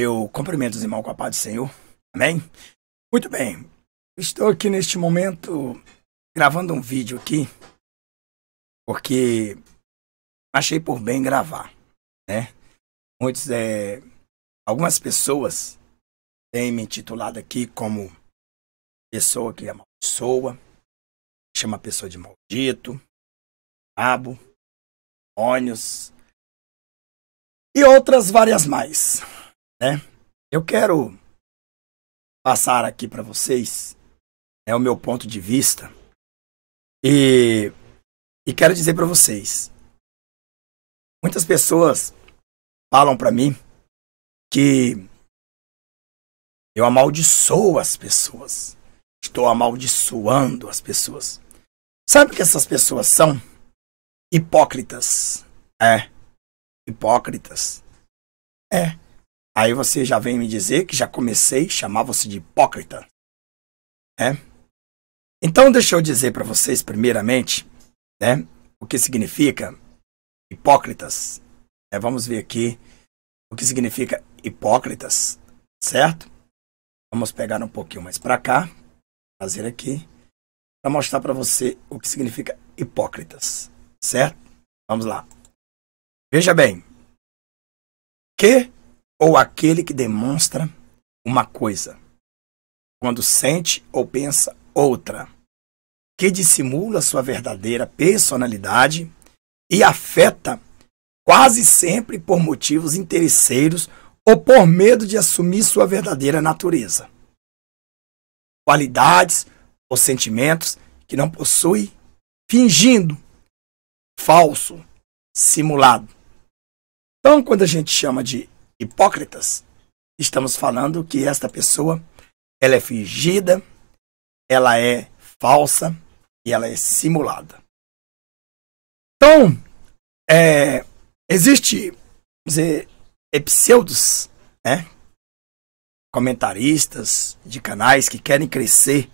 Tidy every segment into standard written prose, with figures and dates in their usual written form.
Eu cumprimento os irmãos com a paz do Senhor. Amém? Muito bem. Estou aqui neste momento gravando um vídeo aqui porque achei por bem gravar, né? Algumas pessoas têm me intitulado aqui como pessoa que amaldiçoa, chama a pessoa de maldito, diabo, demônios e outras várias mais, né? Eu quero passar aqui para vocês o meu ponto de vista e quero dizer para vocês, muitas pessoas falam para mim que eu amaldiçoo as pessoas, estou amaldiçoando as pessoas. Sabe o que essas pessoas são? Hipócritas. Hipócritas. Aí você já vem me dizer que já comecei a chamar você de hipócrita. Então deixa eu dizer para vocês primeiramente, o que significa hipócritas. Vamos ver aqui o que significa hipócritas, certo? Vamos pegar um pouquinho mais para cá, fazer aqui, para mostrar para você o que significa hipócritas, certo? Vamos lá. Veja bem, que ou aquele que demonstra uma coisa, quando sente ou pensa outra, que dissimula sua verdadeira personalidade e afeta quase sempre por motivos interesseiros ou por medo de assumir sua verdadeira natureza. Qualidades ou sentimentos que não possui, fingindo, falso, simulado. Então, quando a gente chama de hipócritas, estamos falando que esta pessoa, ela é fingida, ela é falsa e ela é simulada. Então, existe, vamos dizer, pseudos, comentaristas de canais que querem crescer,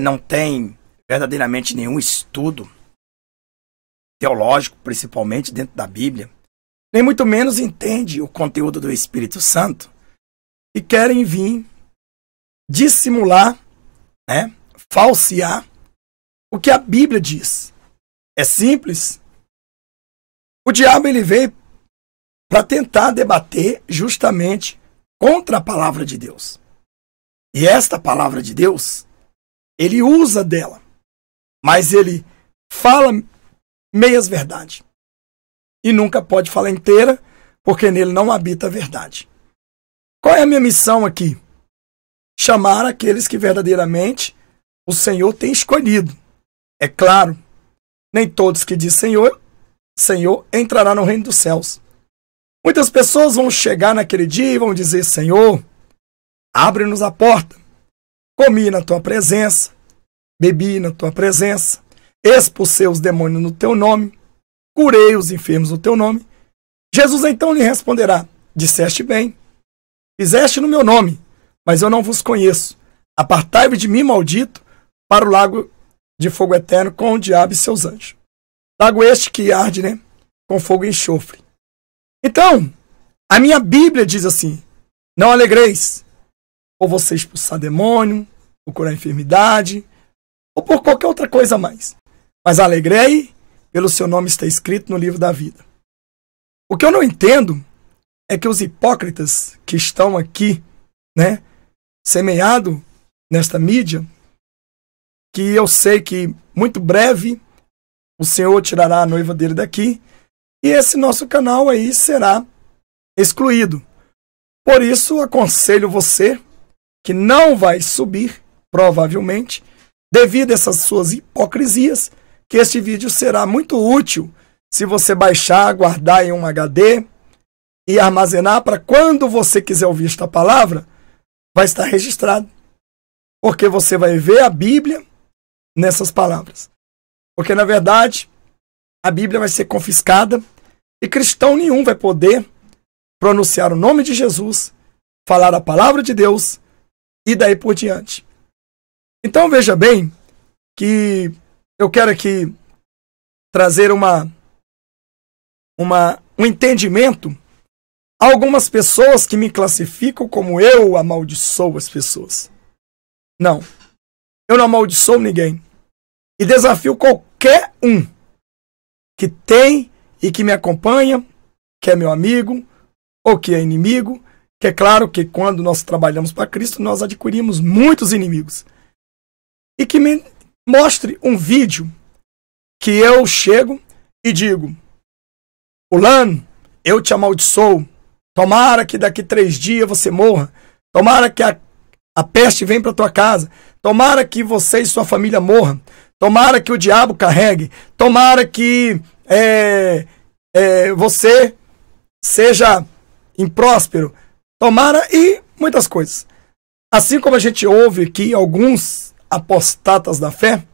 não tem verdadeiramente nenhum estudo teológico, principalmente dentro da Bíblia, nem muito menos entende o conteúdo do Espírito Santo e querem vir dissimular, falsear o que a Bíblia diz. É simples. O diabo ele veio para tentar debater justamente contra a palavra de Deus. E esta palavra de Deus, ele usa dela, mas ele fala meias verdades. E nunca pode falar inteira, porque nele não habita a verdade. Qual é a minha missão aqui? Chamar aqueles que verdadeiramente o Senhor tem escolhido. É claro, nem todos que dizem Senhor, Senhor, entrará no reino dos céus. Muitas pessoas vão chegar naquele dia e vão dizer, Senhor, abre-nos a porta. Comi na tua presença, bebi na tua presença, expulsei os demônios no teu nome, curei os enfermos no teu nome. Jesus então lhe responderá, disseste bem, fizeste no meu nome, mas eu não vos conheço. Apartai-vos de mim, maldito, para o lago de fogo eterno com o diabo e seus anjos. Lago este que arde, com fogo e enxofre. Então, a minha Bíblia diz assim, não alegreis, ou você expulsar demônio, ou curar enfermidade, ou por qualquer outra coisa mais. Mas alegrei, pelo seu nome está escrito no livro da vida. O que eu não entendo é que os hipócritas que estão aqui, semeado nesta mídia, que eu sei que muito breve o Senhor tirará a noiva dele daqui e esse nosso canal aí será excluído. Por isso, aconselho você que não vai subir, provavelmente, devido a essas suas hipocrisias, que este vídeo será muito útil se você baixar, guardar em um HD e armazenar para quando você quiser ouvir esta palavra, vai estar registrado. Porque você vai ver a Bíblia nessas palavras. Porque, na verdade, a Bíblia vai ser confiscada e cristão nenhum vai poder pronunciar o nome de Jesus, falar a palavra de Deus e daí por diante. Então, veja bem que eu quero aqui trazer um entendimento Há algumas pessoas que me classificam como eu amaldiçoo as pessoas. Não. Eu não amaldiçoo ninguém. E desafio qualquer um que tem e que me acompanha, que é meu amigo ou que é inimigo, que é claro que quando nós trabalhamos para Cristo, nós adquirimos muitos inimigos. E que me mostre um vídeo que eu chego e digo: fulano, eu te amaldiçoo. Tomara que daqui 3 dias você morra. Tomara que a peste venha para tua casa. Tomara que você e sua família morram. Tomara que o diabo carregue. Tomara que você seja impróspero. Tomara e muitas coisas. Assim como a gente ouve aqui alguns apostatas da fé,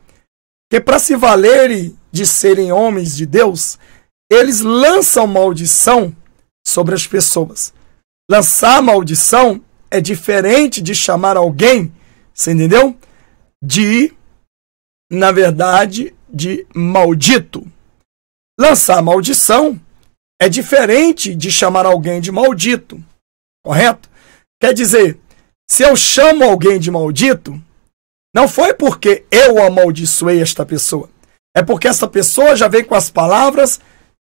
que para se valerem de serem homens de Deus, eles lançam maldição sobre as pessoas. Lançar maldição é diferente de chamar alguém, você entendeu? Na verdade, de maldito. Lançar maldição é diferente de chamar alguém de maldito, correto? Quer dizer, se eu chamo alguém de maldito, não foi porque eu amaldiçoei esta pessoa. É porque essa pessoa já vem com as palavras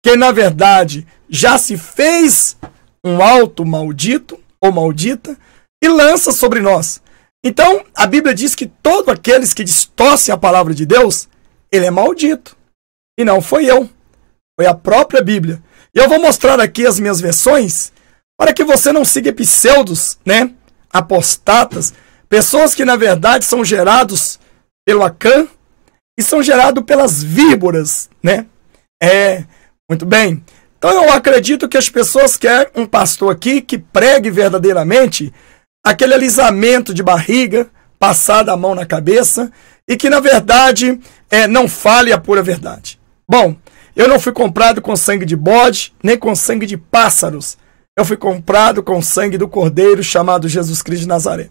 que, na verdade, já se fez um alto maldito ou maldita e lança sobre nós. Então, a Bíblia diz que todos aqueles que distorcem a palavra de Deus, ele é maldito. E não foi eu. Foi a própria Bíblia. E eu vou mostrar aqui as minhas versões para que você não siga pseudos, né? Apostatas, pessoas que, na verdade, são gerados pelo Acã e são gerados pelas víboras, né? Muito bem. Então, eu acredito que as pessoas querem um pastor aqui que pregue verdadeiramente aquele alisamento de barriga, passar a mão na cabeça e que, na verdade, não fale a pura verdade. Bom, eu não fui comprado com sangue de bode, nem com sangue de pássaros. Eu fui comprado com sangue do Cordeiro chamado Jesus Cristo de Nazaré.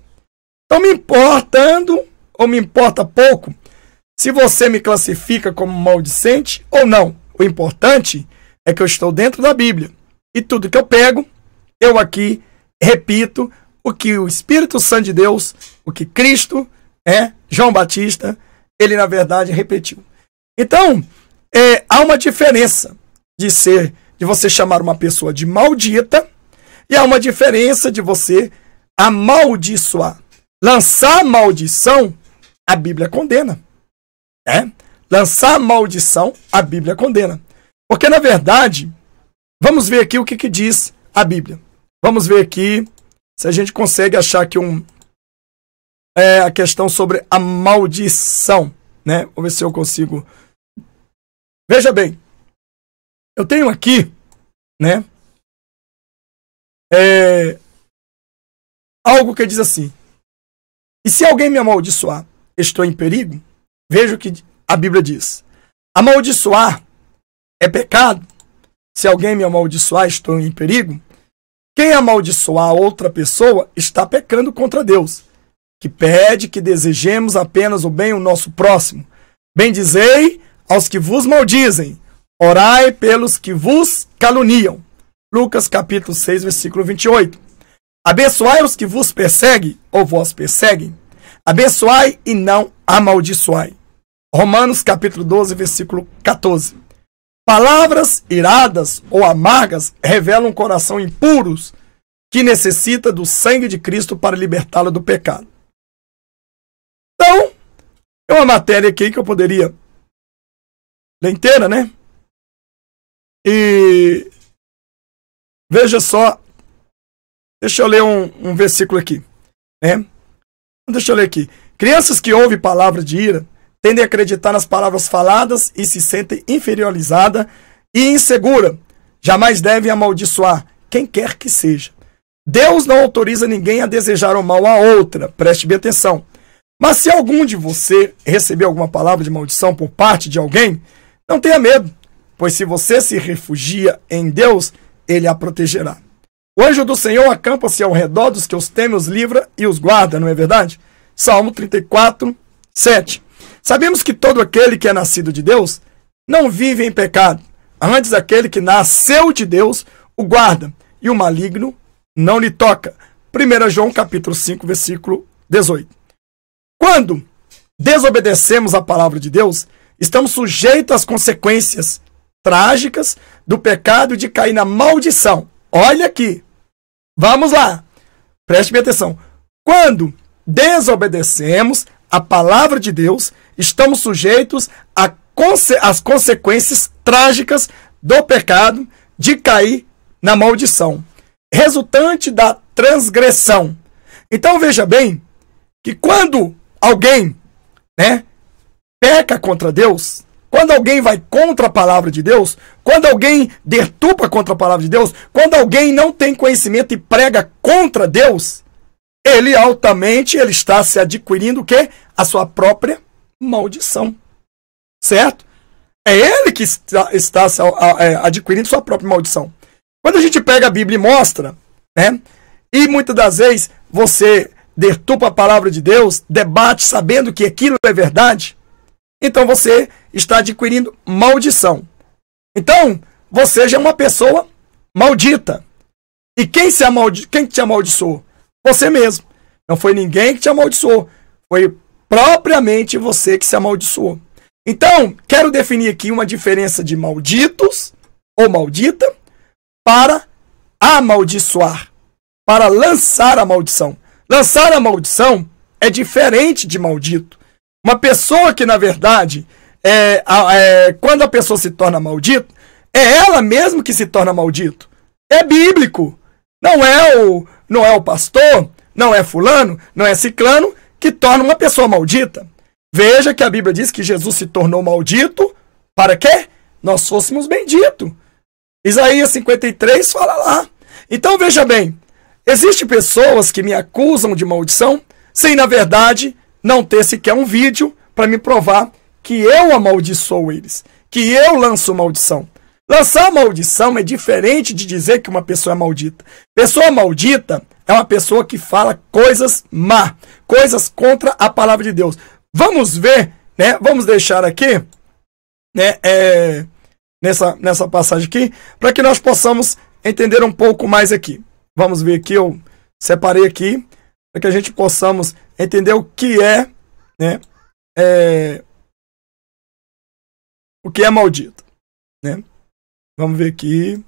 Então, me importando ou me importa pouco se você me classifica como maldicente ou não. O importante é que eu estou dentro da Bíblia. E tudo que eu pego, eu aqui repito o que o Espírito Santo de Deus, o que Cristo, João Batista, ele na verdade repetiu. Então, há uma diferença de você chamar uma pessoa de maldita e há uma diferença de você amaldiçoar. Lançar maldição, a Bíblia condena. Lançar maldição, a Bíblia condena. Porque, na verdade, vamos ver aqui o que diz a Bíblia. Vamos ver aqui se a gente consegue achar aqui a questão sobre a maldição, né? Vou ver se eu consigo. Veja bem, eu tenho aqui, né? Algo que diz assim: e se alguém me amaldiçoar, estou em perigo? Veja o que a Bíblia diz. Amaldiçoar é pecado? Se alguém me amaldiçoar, estou em perigo? Quem amaldiçoar outra pessoa está pecando contra Deus, que pede que desejemos apenas o bem ao nosso próximo. Bendizei aos que vos maldizem, orai pelos que vos caluniam. Lucas capítulo 6, versículo 28. Abençoai os que vos perseguem ou vos perseguem. Abençoai e não amaldiçoai. Romanos capítulo 12, versículo 14. Palavras iradas ou amargas revelam um coração impuros que necessita do sangue de Cristo para libertá-lo do pecado. Então, é uma matéria aqui que eu poderia ler inteira, né? E veja só, deixa eu ler um versículo aqui, né? Deixa eu ler aqui. Crianças que ouvem palavras de ira tendem a acreditar nas palavras faladas e se sentem inferiorizadas e inseguras. Jamais devem amaldiçoar quem quer que seja. Deus não autoriza ninguém a desejar o mal a outra. Preste bem atenção. Mas se algum de você receber alguma palavra de maldição por parte de alguém, não tenha medo, pois se você se refugia em Deus, Ele a protegerá. O anjo do Senhor acampa-se ao redor dos que os temem, os livra e os guarda, não é verdade? Salmo 34, 7. Sabemos que todo aquele que é nascido de Deus não vive em pecado. Antes, aquele que nasceu de Deus o guarda, e o maligno não lhe toca. 1 João capítulo 5, versículo 18. Quando desobedecemos a palavra de Deus, estamos sujeitos às consequências trágicas do pecado de cair na maldição. Olha aqui. Vamos lá. Preste bem atenção. Quando desobedecemos a palavra de Deus, estamos sujeitos às consequências trágicas do pecado de cair na maldição, resultante da transgressão. Então veja bem que quando alguém, peca contra Deus, quando alguém vai contra a palavra de Deus, quando alguém deturpa contra a palavra de Deus, quando alguém não tem conhecimento e prega contra Deus, ele altamente está se adquirindo o quê? A sua própria maldição. Certo? É ele que está adquirindo sua própria maldição. Quando a gente pega a Bíblia e mostra, e muitas das vezes você deturpa a palavra de Deus, debate sabendo que aquilo é verdade, então você está adquirindo maldição. Então, você já é uma pessoa maldita. E quem te amaldiçoou? Você mesmo. Não foi ninguém que te amaldiçoou. Foi propriamente você que se amaldiçoou. Então, quero definir aqui uma diferença de malditos ou maldita para amaldiçoar, para lançar a maldição. Lançar a maldição é diferente de maldito. Uma pessoa que, na verdade, quando a pessoa se torna maldito, é ela mesma que se torna maldito. É bíblico. Não é o pastor, não é fulano, não é ciclano que torna uma pessoa maldita. Veja que a Bíblia diz que Jesus se tornou maldito para quê? Nós fôssemos benditos. Isaías 53 fala lá. Então veja bem, existem pessoas que me acusam de maldição sem, na verdade, não ter sequer um vídeo para me provar que eu amaldiçoo eles, que eu lanço maldição. Lançar maldição é diferente de dizer que uma pessoa é maldita. Pessoa maldita é uma pessoa que fala coisas má, coisas contra a palavra de Deus. Vamos ver, vamos deixar aqui, nessa passagem aqui, para que nós possamos entender um pouco mais aqui. Vamos ver aqui, eu separei aqui, para que a gente possamos entender o que o que é maldito, Vamos ver aqui.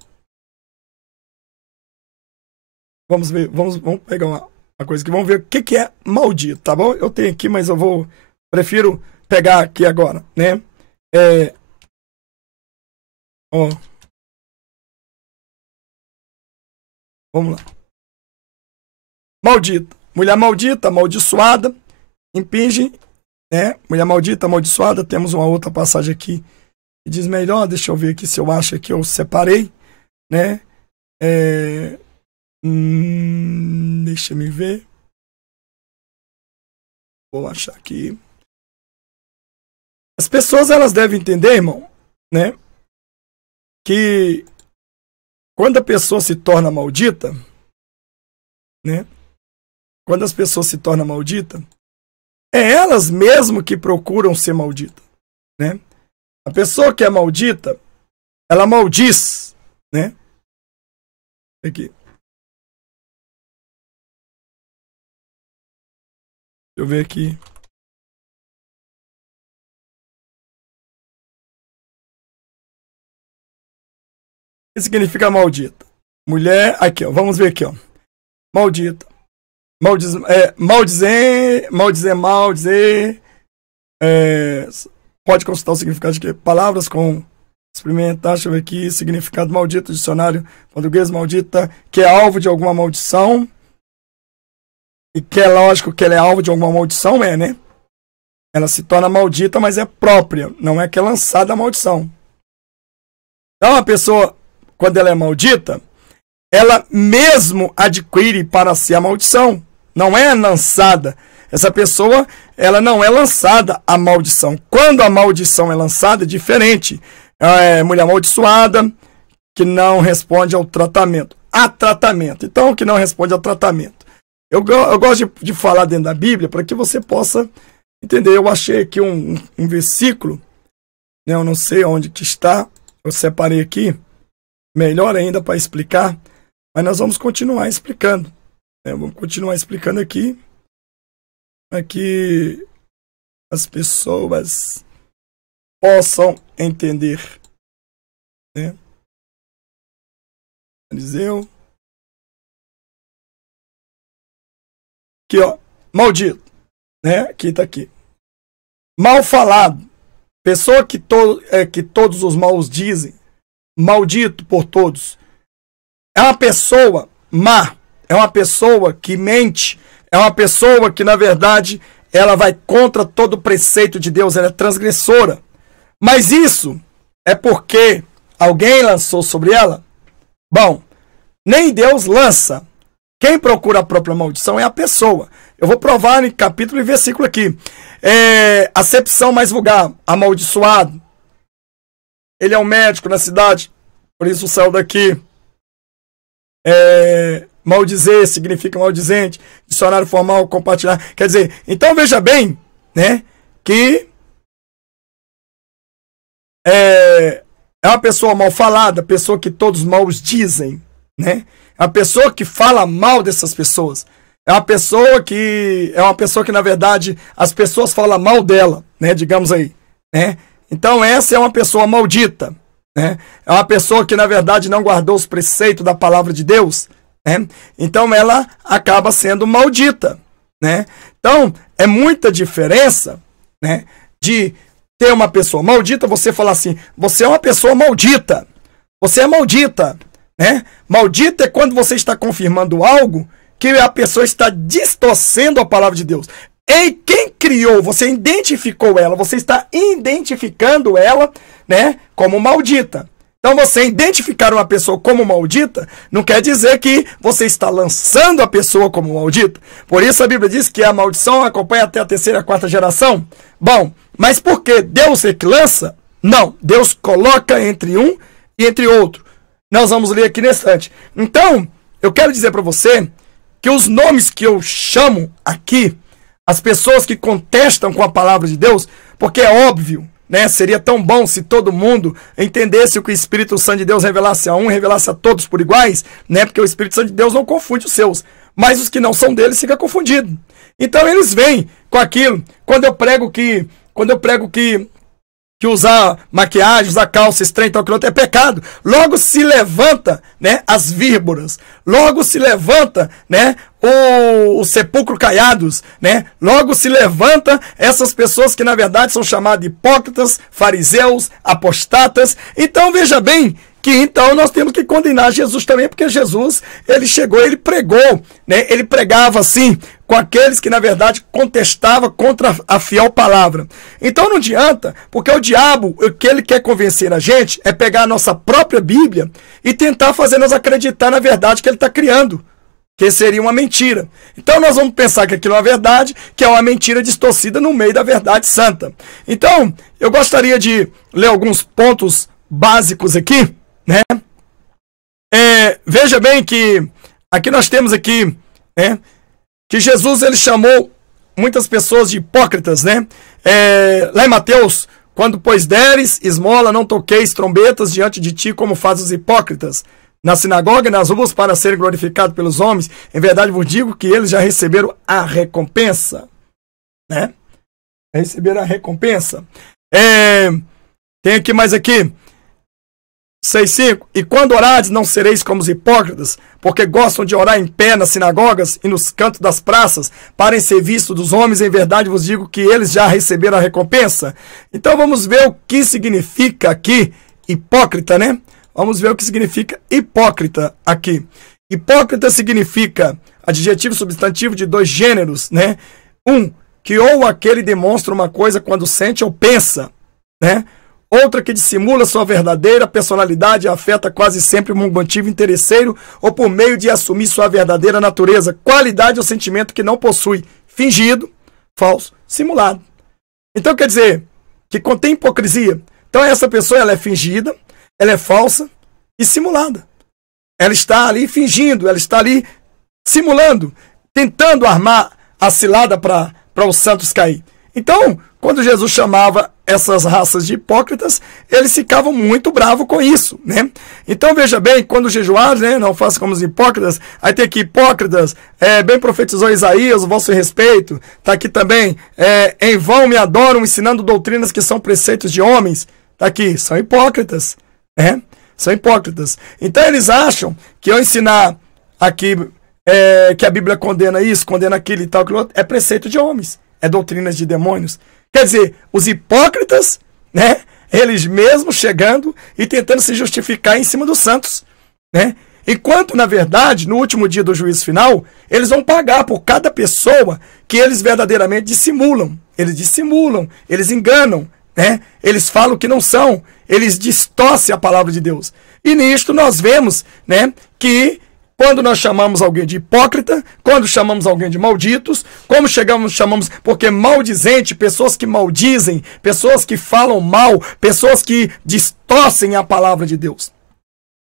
Vamos pegar uma coisa aqui, vamos ver o que é maldito, tá bom? Eu tenho aqui, mas prefiro pegar aqui agora, Vamos lá. Maldita. Mulher maldita, amaldiçoada, impinge, Mulher maldita, amaldiçoada. Temos uma outra passagem aqui que diz melhor. Deixa eu ver aqui se eu acho que eu separei, Deixa eu ver. Vou achar aqui. As pessoas, elas devem entender, irmão, que quando a pessoa se torna maldita, quando as pessoas se tornam malditas, é elas mesmo que procuram ser malditas, A pessoa que é maldita, ela maldiz, Aqui. Deixa eu ver aqui. O que significa maldita? Mulher, aqui, ó, vamos ver aqui, ó. Maldita. Maldizer. Pode consultar o significado de quê? Palavras com experimentar, deixa eu ver aqui, significado maldito, dicionário português, maldita, que é alvo de alguma maldição. E que é lógico que ela é alvo de alguma maldição, Ela se torna maldita, mas é própria, não é que é lançada a maldição. Então a pessoa, quando ela é maldita, ela mesmo adquire para si a maldição, não é lançada. Essa pessoa, ela não é lançada a maldição. Quando a maldição é lançada, é diferente. É mulher amaldiçoada, que não responde ao tratamento. Então, que não responde ao tratamento. Eu gosto de falar dentro da Bíblia para que você possa entender. Eu achei aqui um versículo, eu não sei onde que está, eu separei aqui, melhor ainda para explicar. Mas nós vamos continuar explicando. Vamos continuar explicando aqui, para que as pessoas possam entender. Né? Eliseu. Aqui, ó. Maldito. Né? Aqui tá aqui. Mal falado. Pessoa que todos os maus dizem. Maldito por todos. É uma pessoa má. É uma pessoa que mente. É uma pessoa que, na verdade, ela vai contra todo o preceito de Deus. Ela é transgressora. Mas isso é porque alguém lançou sobre ela? Bom, nem Deus lança. Quem procura a própria maldição é a pessoa. Eu vou provar em capítulo e versículo aqui. Acepção mais vulgar. Amaldiçoado. Ele é um médico na cidade. Por isso saiu daqui. Maldizer significa maldizente. Dicionário formal, compartilhar. Quer dizer, então veja bem, né, que é uma pessoa mal falada, pessoa que todos maus dizem, né? É uma pessoa que fala mal dessas pessoas. É uma pessoa que na verdade as pessoas falam mal dela, né? Digamos aí, né? Então essa é uma pessoa maldita, né? É uma pessoa que na verdade não guardou os preceitos da palavra de Deus, né? Então ela acaba sendo maldita, né? Então é muita diferença, né, de ter uma pessoa maldita, você falar assim, você é uma pessoa maldita, você é maldita, né? Maldita é quando você está confirmando algo que a pessoa está distorcendo a palavra de Deus. E quem criou, você identificou ela, você está identificando ela, né, como maldita. Então você identificar uma pessoa como maldita não quer dizer que você está lançando a pessoa como maldita. Por isso a Bíblia diz que a maldição acompanha até a terceira, quarta geração. Bom, mas por que Deus é que lança? Não, Deus coloca entre um e entre outro. Nós vamos ler aqui nesse instante. Então, eu quero dizer para você que os nomes que eu chamo aqui, as pessoas que contestam com a palavra de Deus, porque é óbvio, né? Seria tão bom se todo mundo entendesse o que o Espírito Santo de Deus revelasse a um, revelasse a todos por iguais, né? Porque o Espírito Santo de Deus não confunde os seus, mas os que não são deles ficam confundidos. Então eles vêm com aquilo. Quando eu prego que usar maquiagem, usar calça, estranho, tal, que outro é pecado. Logo se levanta, né, as víboras. Logo se levanta, né, o sepulcro caiados, né? Logo se levanta essas pessoas que na verdade são chamadas de hipócritas, fariseus, apostatas. Então veja bem que então nós temos que condenar Jesus também, porque Jesus, ele chegou, ele pregou, né? Ele pregava assim com aqueles que na verdade contestavam contra a fiel palavra. Então não adianta, porque o diabo, o que ele quer convencer a gente é pegar a nossa própria Bíblia e tentar fazer nós acreditar na verdade que ele está criando, que seria uma mentira. Então nós vamos pensar que aquilo é uma verdade, que é uma mentira distorcida no meio da verdade santa. Então, eu gostaria de ler alguns pontos básicos aqui, né? Veja bem que aqui nós temos aqui, né, que Jesus ele chamou muitas pessoas de hipócritas, né? Lá em Mateus, quando pois deres esmola, não toqueis trombetas diante de ti como fazem os hipócritas na sinagoga e nas ruas para serem glorificados pelos homens. Em verdade vos digo que eles já receberam a recompensa, né? Receberam a recompensa. Tem aqui mais aqui 6:5. E quando orardes, não sereis como os hipócritas, porque gostam de orar em pé nas sinagogas e nos cantos das praças, para ser visto dos homens. Em verdade vos digo que eles já receberam a recompensa. Então vamos ver o que significa aqui hipócrita, né? Vamos ver o que significa hipócrita aqui. Hipócrita significa adjetivo substantivo de dois gêneros, né? Que ou aquele demonstra uma coisa quando sente ou pensa, né? Outra que dissimula sua verdadeira personalidade e afeta quase sempre um motivo interesseiro ou por meio de assumir sua verdadeira natureza, qualidade ou sentimento que não possui, fingido, falso, simulado. Então quer dizer que contém hipocrisia. Então essa pessoa ela é fingida, ela é falsa e simulada. Ela está ali fingindo, ela está ali simulando, tentando armar a cilada para os santos cair. Então, quando Jesus chamava essas raças de hipócritas, eles ficavam muito bravos com isso, né? Então, veja bem, quando jejuar, né, não faça como os hipócritas, aí tem aqui hipócritas, bem profetizou Isaías, o vosso respeito, tá aqui também, em vão me adoram, ensinando doutrinas que são preceitos de homens, tá aqui, são hipócritas, né? São hipócritas. Então, eles acham que eu ensinar aqui, que a Bíblia condena isso, condena aquilo e tal, aquilo outro, é preceito de homens, é doutrinas de demônios. Quer dizer, os hipócritas, né, eles mesmos chegando e tentando se justificar em cima dos santos, né? Enquanto, na verdade, no último dia do juízo final, eles vão pagar por cada pessoa que eles verdadeiramente dissimulam. Eles enganam, né? Eles falam que não são, eles distorcem a palavra de Deus. E nisto nós vemos, né, que quando nós chamamos alguém de hipócrita, quando chamamos alguém de malditos, como chamamos, porque maldizente, pessoas que maldizem, pessoas que falam mal, pessoas que distorcem a palavra de Deus,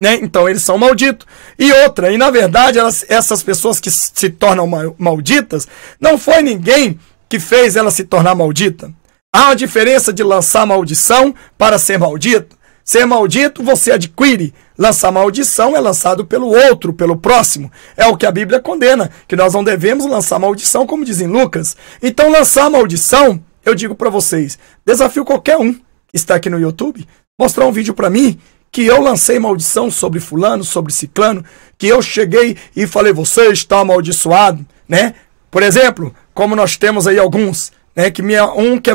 né? Então eles são malditos. E na verdade, essas pessoas que se tornam malditas, não foi ninguém que fez ela se tornar maldita. Há uma diferença de lançar maldição para ser maldito. Ser maldito você adquire. Lançar maldição é lançado pelo outro, pelo próximo. É o que a Bíblia condena, que nós não devemos lançar maldição, como diz em Lucas. Então, lançar maldição, eu digo para vocês, desafio qualquer um que está aqui no YouTube, mostrar um vídeo para mim, que eu lancei maldição sobre fulano, sobre ciclano, que eu cheguei e falei, você está amaldiçoado, né? Por exemplo, como nós temos aí alguns, né, que me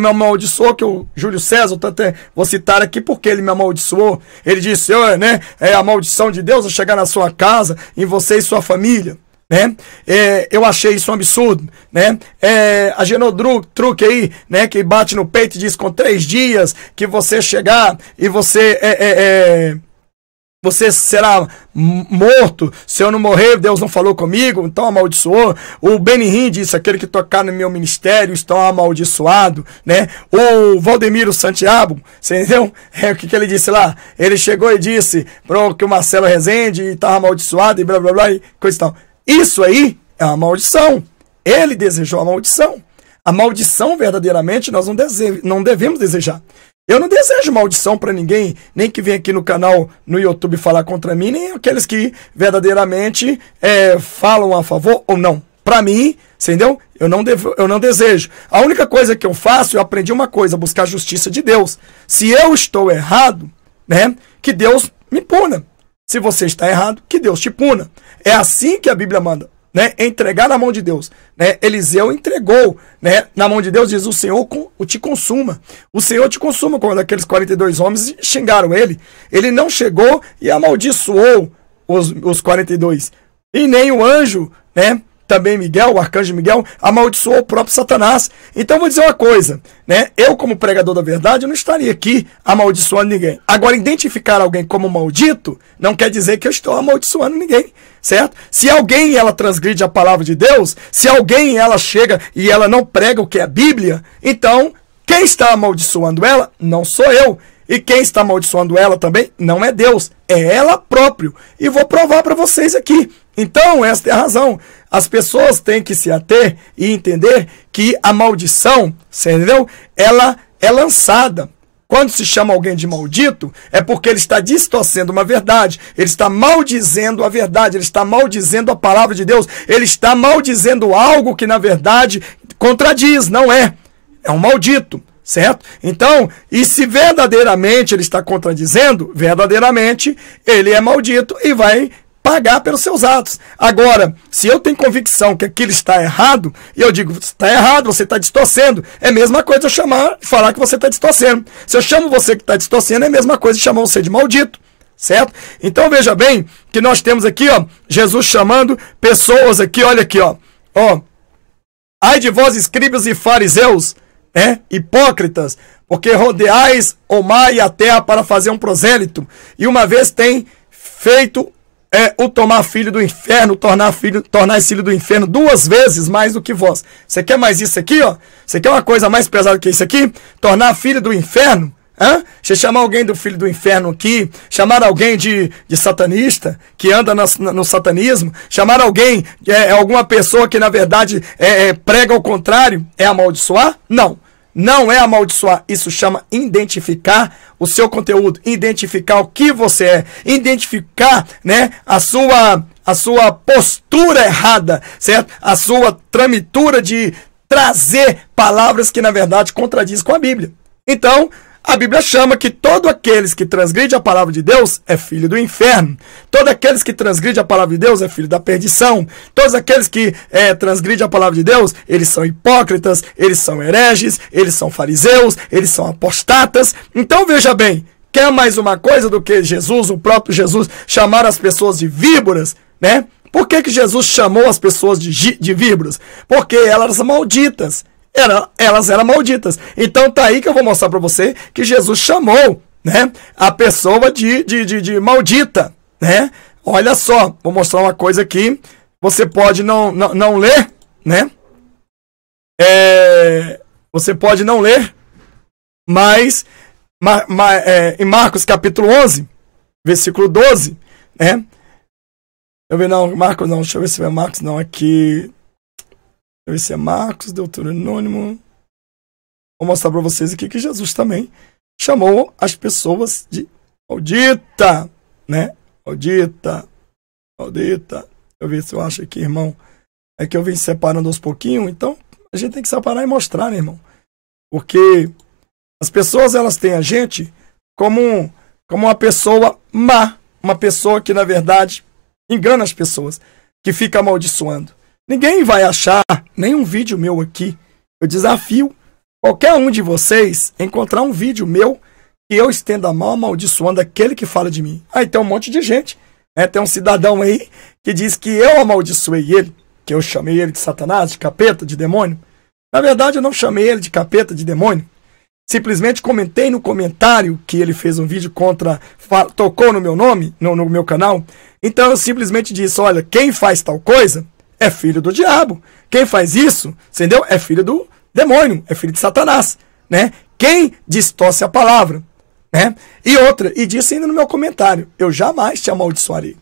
amaldiçoou, que o Júlio César, vou citar aqui porque ele me amaldiçoou. Ele disse, né, é a maldição de Deus a chegar na sua casa, em você e sua família, né? Eu achei isso um absurdo, né? A Genotruque aí, né, que bate no peito e diz com 3 dias que você chegar e você você será morto, se eu não morrer, Deus não falou comigo, então amaldiçoou. O Benihim disse, aquele que tocar no meu ministério está amaldiçoado, né? O Valdemiro Santiago, você entendeu? O que ele disse lá? Ele chegou e disse que o Marcelo Rezende estava amaldiçoado e blá blá blá e coisa e tal. Isso aí é uma maldição. Ele desejou a maldição. A maldição, verdadeiramente, nós não devemos desejar. Eu não desejo maldição para ninguém, nem que venha aqui no canal, no YouTube, falar contra mim, nem aqueles que verdadeiramente falam a favor ou não. Para mim, entendeu? Eu não desejo. A única coisa que eu faço, eu aprendi uma coisa, buscar a justiça de Deus. Se eu estou errado, né, que Deus me puna. Se você está errado, que Deus te puna. É assim que a Bíblia manda, né? Entregar na mão de Deus, né? Eliseu entregou, né, na mão de Deus, diz, o Senhor te consuma. O Senhor te consuma, quando aqueles 42 homens xingaram ele. Ele não chegou e amaldiçoou os 42. E nem o anjo, né, também Miguel, o arcanjo Miguel, amaldiçoou o próprio Satanás. Então vou dizer uma coisa, né? Eu, como pregador da verdade, eu não estaria aqui amaldiçoando ninguém. Agora, identificar alguém como maldito não quer dizer que eu estou amaldiçoando ninguém, certo? Se alguém ela transgride a palavra de Deus, se alguém ela chega e ela não prega o que é a Bíblia, então quem está amaldiçoando ela não sou eu. E quem está amaldiçoando ela também não é Deus, é ela próprio. E vou provar para vocês aqui. Então, esta é a razão. As pessoas têm que se ater e entender que a maldição, você entendeu? Ela é lançada. Quando se chama alguém de maldito, é porque ele está distorcendo uma verdade. Ele está maldizendo a verdade. Ele está maldizendo a palavra de Deus. Ele está maldizendo algo que, na verdade, contradiz. Não é. É um maldito. Certo? Então, e se verdadeiramente ele está contradizendo, verdadeiramente ele é maldito e vai pagar pelos seus atos. Agora, se eu tenho convicção que aquilo está errado, e eu digo, está errado, você está distorcendo, é a mesma coisa eu falar que você está distorcendo. Se eu chamo você que está distorcendo, é a mesma coisa de chamar você de maldito. Certo? Então veja bem que nós temos aqui, ó, Jesus chamando pessoas aqui, olha aqui, ó. Ai de vós, escribas e fariseus, hipócritas, porque rodeais o mar e a terra para fazer um prosélito, e uma vez tem feito o tomar filho do inferno, tornar esse filho do inferno 2 vezes mais do que vós. Você quer mais isso aqui, ó? Você quer uma coisa mais pesada que isso aqui? Tornar filho do inferno? Você chamar alguém do filho do inferno aqui, chamar alguém de satanista, que anda no satanismo, chamar alguém, alguma pessoa que na verdade prega o contrário, é amaldiçoar? Não. não é amaldiçoar. Isso chama identificar o seu conteúdo, identificar o que você é, identificar, né, a sua postura errada, certo? A sua tramitura de trazer palavras que, na verdade, contradizem com a Bíblia. Então, a Bíblia chama que todos aqueles que transgridem a palavra de Deus é filho do inferno. Todos aqueles que transgridem a palavra de Deus é filho da perdição. Todos aqueles que transgridem a palavra de Deus, eles são hipócritas, eles são hereges, eles são fariseus, eles são apostatas. Então veja bem, quer mais uma coisa do que Jesus, o próprio Jesus, chamar as pessoas de víboras, né? Por que Jesus chamou as pessoas de víboras? Porque elas eram malditas. Elas eram malditas. Então tá aí que eu vou mostrar para você que Jesus chamou, né, a pessoa de maldita, né? Olha só, vou mostrar uma coisa aqui. Você pode não ler, né? Você pode não ler, mas em Marcos capítulo 11, versículo 12, né? Eu vi, não, Marcos não, deixa eu ver se é Marcos, não, aqui... Deixa eu ver se é Marcos, Deuteronômio. Vou mostrar para vocês aqui que Jesus também chamou as pessoas de maldita, né? Maldita. Deixa eu ver se eu acho aqui, irmão. É que eu vim separando aos pouquinhos, então a gente tem que separar e mostrar, né, irmão? Porque as pessoas, elas têm a gente como uma pessoa má, uma pessoa que, na verdade, engana as pessoas, que fica amaldiçoando. Ninguém vai achar nenhum vídeo meu aqui. Eu desafio qualquer um de vocês a encontrar um vídeo meu que eu estenda a mão amaldiçoando aquele que fala de mim. Aí tem um monte de gente, né? Tem um cidadão aí que diz que eu amaldiçoei ele, que eu chamei ele de Satanás, de capeta, de demônio. Na verdade, eu não chamei ele de capeta, de demônio. Simplesmente comentei no comentário que ele fez um vídeo tocou no meu nome, no meu canal. Então eu simplesmente disse, olha, quem faz tal coisa é filho do diabo. Quem faz isso, entendeu? É filho do demônio, é filho de Satanás, né? Quem distorce a palavra, né? E disse ainda no meu comentário, eu jamais te amaldiçoarei.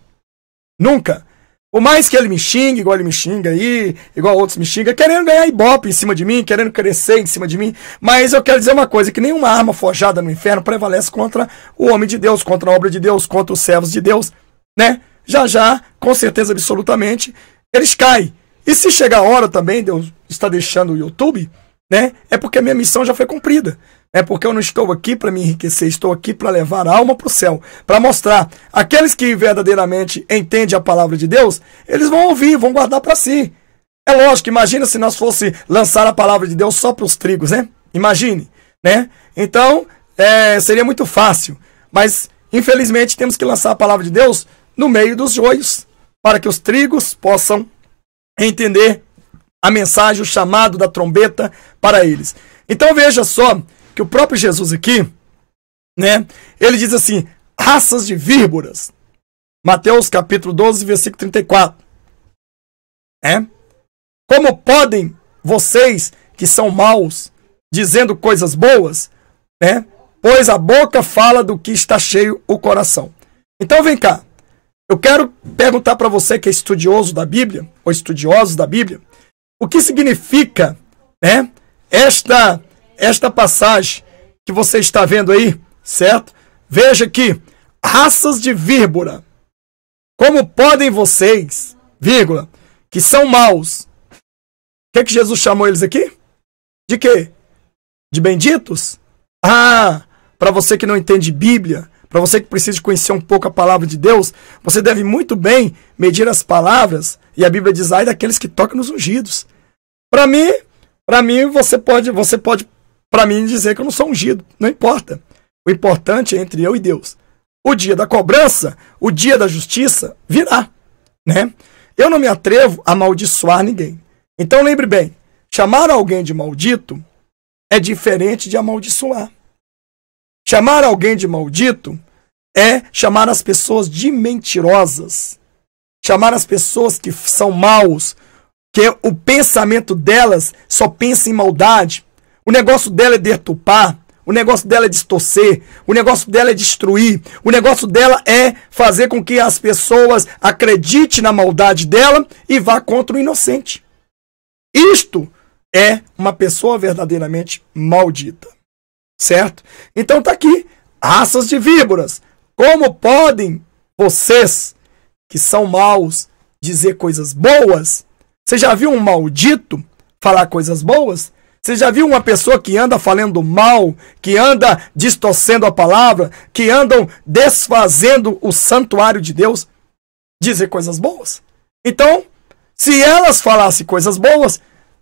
Nunca. Por mais que ele me xingue, igual ele me xinga aí, igual outros me xingam, querendo ganhar ibope em cima de mim, querendo crescer em cima de mim, mas eu quero dizer uma coisa, que nenhuma arma forjada no inferno prevalece contra o homem de Deus, contra a obra de Deus, contra os servos de Deus, né? Já, com certeza absolutamente, eles caem. E se chegar a hora também, Deus está deixando o YouTube, né? É porque a minha missão já foi cumprida. É porque eu não estou aqui para me enriquecer, estou aqui para levar a alma para o céu, para mostrar. Aqueles que verdadeiramente entendem a palavra de Deus, eles vão ouvir, vão guardar para si. É lógico, imagina se nós fosse lançar a palavra de Deus só para os trigos, né? Imagine, né? Então, seria muito fácil. Mas, infelizmente, temos que lançar a palavra de Deus no meio dos joios, para que os trigos possam entender a mensagem, o chamado da trombeta para eles. Então veja só que o próprio Jesus aqui, né, ele diz assim, raças de víboras. Mateus capítulo 12, versículo 34. Como podem vocês que são maus, dizendo coisas boas, né? Pois a boca fala do que está cheio o coração. Então vem cá. Eu quero perguntar para você que é estudioso da Bíblia, ou estudiosos da Bíblia, o que significa, né, esta passagem que você está vendo aí, certo? Veja aqui, raças de víbora. Como podem vocês, vírgula, que são maus. O que Jesus chamou eles aqui? De quê? De benditos? Para você que não entende Bíblia, para você que precisa conhecer um pouco a palavra de Deus, você deve muito bem medir as palavras, e a Bíblia diz, ai daqueles que tocam nos ungidos. Para mim, você pode para mim dizer que eu não sou ungido, não importa. O importante é entre eu e Deus. O dia da cobrança, o dia da justiça virá, né? Eu não me atrevo a amaldiçoar ninguém. Então lembre bem, chamar alguém de maldito é diferente de amaldiçoar. Chamar alguém de maldito é chamar as pessoas de mentirosas. Chamar as pessoas que são maus, que o pensamento delas só pensa em maldade. O negócio dela é deturpar, o negócio dela é distorcer, o negócio dela é destruir, o negócio dela é fazer com que as pessoas acreditem na maldade dela e vá contra o inocente. Isto é uma pessoa verdadeiramente maldita. Certo? Então tá aqui, raças de víboras. Como podem vocês, que são maus, dizer coisas boas? Você já viu um maldito falar coisas boas? Você já viu uma pessoa que anda falando mal, que anda distorcendo a palavra, que andam desfazendo o santuário de Deus, dizer coisas boas? Então, se elas falassem coisas boas,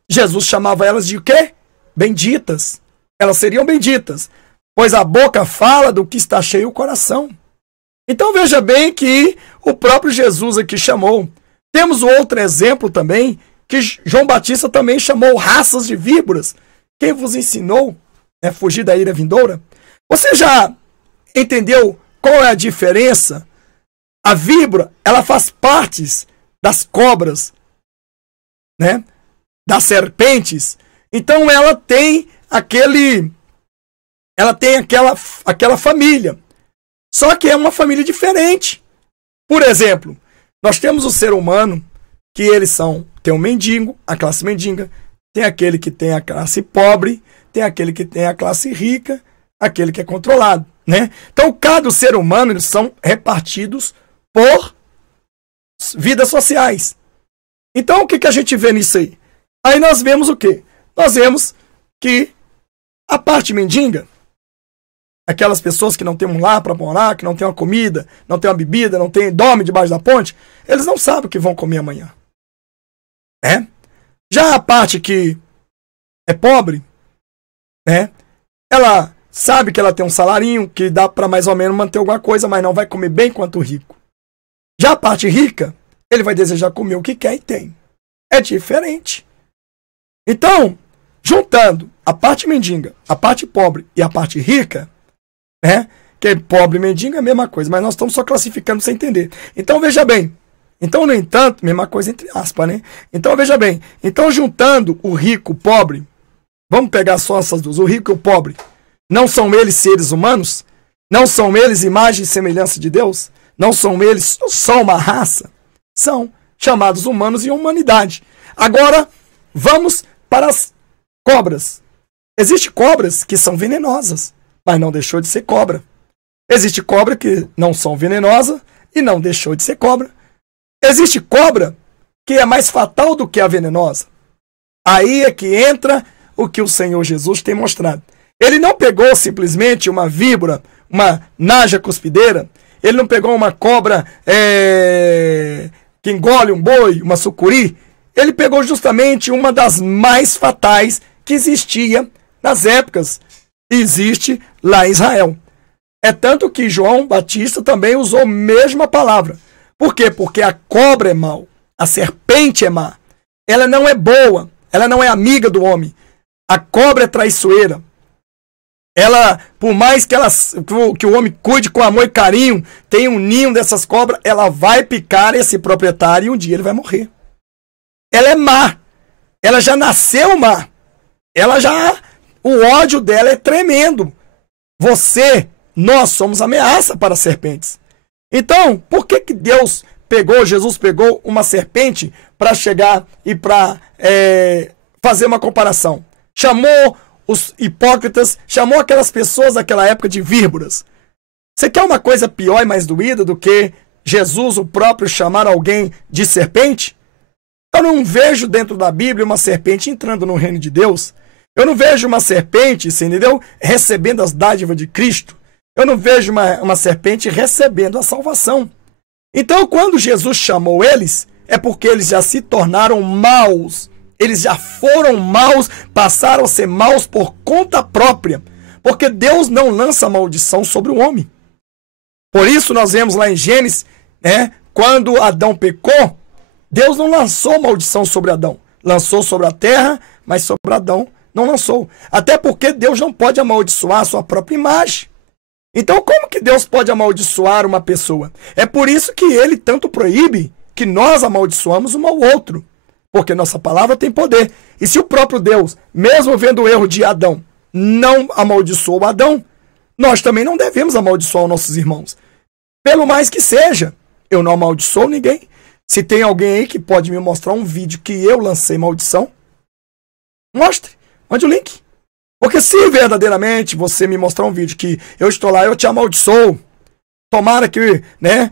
Jesus chamava elas de o quê? Benditas. Elas seriam benditas, pois a boca fala do que está cheio o coração. Então veja bem que o próprio Jesus aqui chamou. Temos outro exemplo também, que João Batista também chamou raças de víboras. Quem vos ensinou a fugir da ira vindoura? Você já entendeu qual é a diferença? A víbora, ela faz parte das cobras, né? Das serpentes. Então ela tem aquela família. Só que é uma família diferente. Por exemplo, nós temos o ser humano, que eles tem um mendigo, a classe mendiga, tem aquele que tem a classe pobre, tem aquele que tem a classe rica, aquele que é controlado, né? Então, cada ser humano, eles são repartidos por vidas sociais. Então, o que a gente vê nisso aí? Aí nós vemos o quê? Nós vemos que a parte mendiga, aquelas pessoas que não têm um lar para morar, que não tem uma comida, não tem uma bebida, dorme debaixo da ponte, eles não sabem o que vão comer amanhã. Né? Já a parte que é pobre, né? Ela sabe que ela tem um salarinho que dá para mais ou menos manter alguma coisa, mas não vai comer bem quanto o rico. Já a parte rica, ele vai desejar comer o que quer e tem. É diferente. Então, juntando a parte mendiga, a parte pobre e a parte rica, né? Que é pobre e mendiga é a mesma coisa, mas nós estamos só classificando sem entender. Então, veja bem. Então, no entanto, mesma coisa entre aspas, né? Então, veja bem. Então, juntando o rico, o pobre, vamos pegar só essas duas, o rico e o pobre. Não são eles seres humanos? Não são eles imagem e semelhança de Deus? Não são eles só uma raça? São chamados humanos e humanidade. Agora, vamos para as cobras. Existem cobras que são venenosas, mas não deixou de ser cobra. Existe cobra que não são venenosas e não deixou de ser cobra. Existe cobra que é mais fatal do que a venenosa. Aí é que entra o que o Senhor Jesus tem mostrado. Ele não pegou simplesmente uma víbora, uma naja cuspideira. Ele não pegou uma cobra que engole um boi, uma sucuri. Ele pegou justamente uma das mais fatais que existia nas épocas. Existe lá em Israel. É tanto que João Batista também usou a mesma palavra. Por quê? Porque a cobra é mau, a serpente é má. Ela não é boa, ela não é amiga do homem. A cobra é traiçoeira. Ela, por mais que o homem cuide com amor e carinho, tenha um ninho dessas cobras, ela vai picar esse proprietário e um dia ele vai morrer. Ela é má. Ela já nasceu má. O ódio dela é tremendo. Nós somos ameaça para serpentes. Então, por que Jesus pegou uma serpente para chegar e para fazer uma comparação? Chamou os hipócritas, chamou aquelas pessoas daquela época de víboras. Você quer uma coisa pior e mais doída do que Jesus, o próprio, chamar alguém de serpente? Eu não vejo dentro da Bíblia uma serpente entrando no reino de Deus. Eu não vejo uma serpente, você entendeu? Recebendo as dádivas de Cristo. Eu não vejo uma serpente recebendo a salvação. Então, quando Jesus chamou eles, é porque eles já se tornaram maus. Eles já foram maus, passaram a ser maus por conta própria. Porque Deus não lança maldição sobre o homem. Por isso nós vemos lá em Gênesis, quando Adão pecou, Deus não lançou maldição sobre Adão. Lançou sobre a terra, mas sobre Adão não lançou. Até porque Deus não pode amaldiçoar a sua própria imagem. Então, como que Deus pode amaldiçoar uma pessoa? É por isso que ele tanto proíbe que nós amaldiçoamos um ao outro. Porque nossa palavra tem poder. E se o próprio Deus, mesmo vendo o erro de Adão, não amaldiçoou Adão, nós também não devemos amaldiçoar os nossos irmãos. Pelo mais que seja, eu não amaldiçoo ninguém. Se tem alguém aí que pode me mostrar um vídeo que eu lancei maldição, Mostre, mande o link. Porque se verdadeiramente você me mostrar um vídeo que eu estou lá, eu te amaldiçoo, tomara que, né,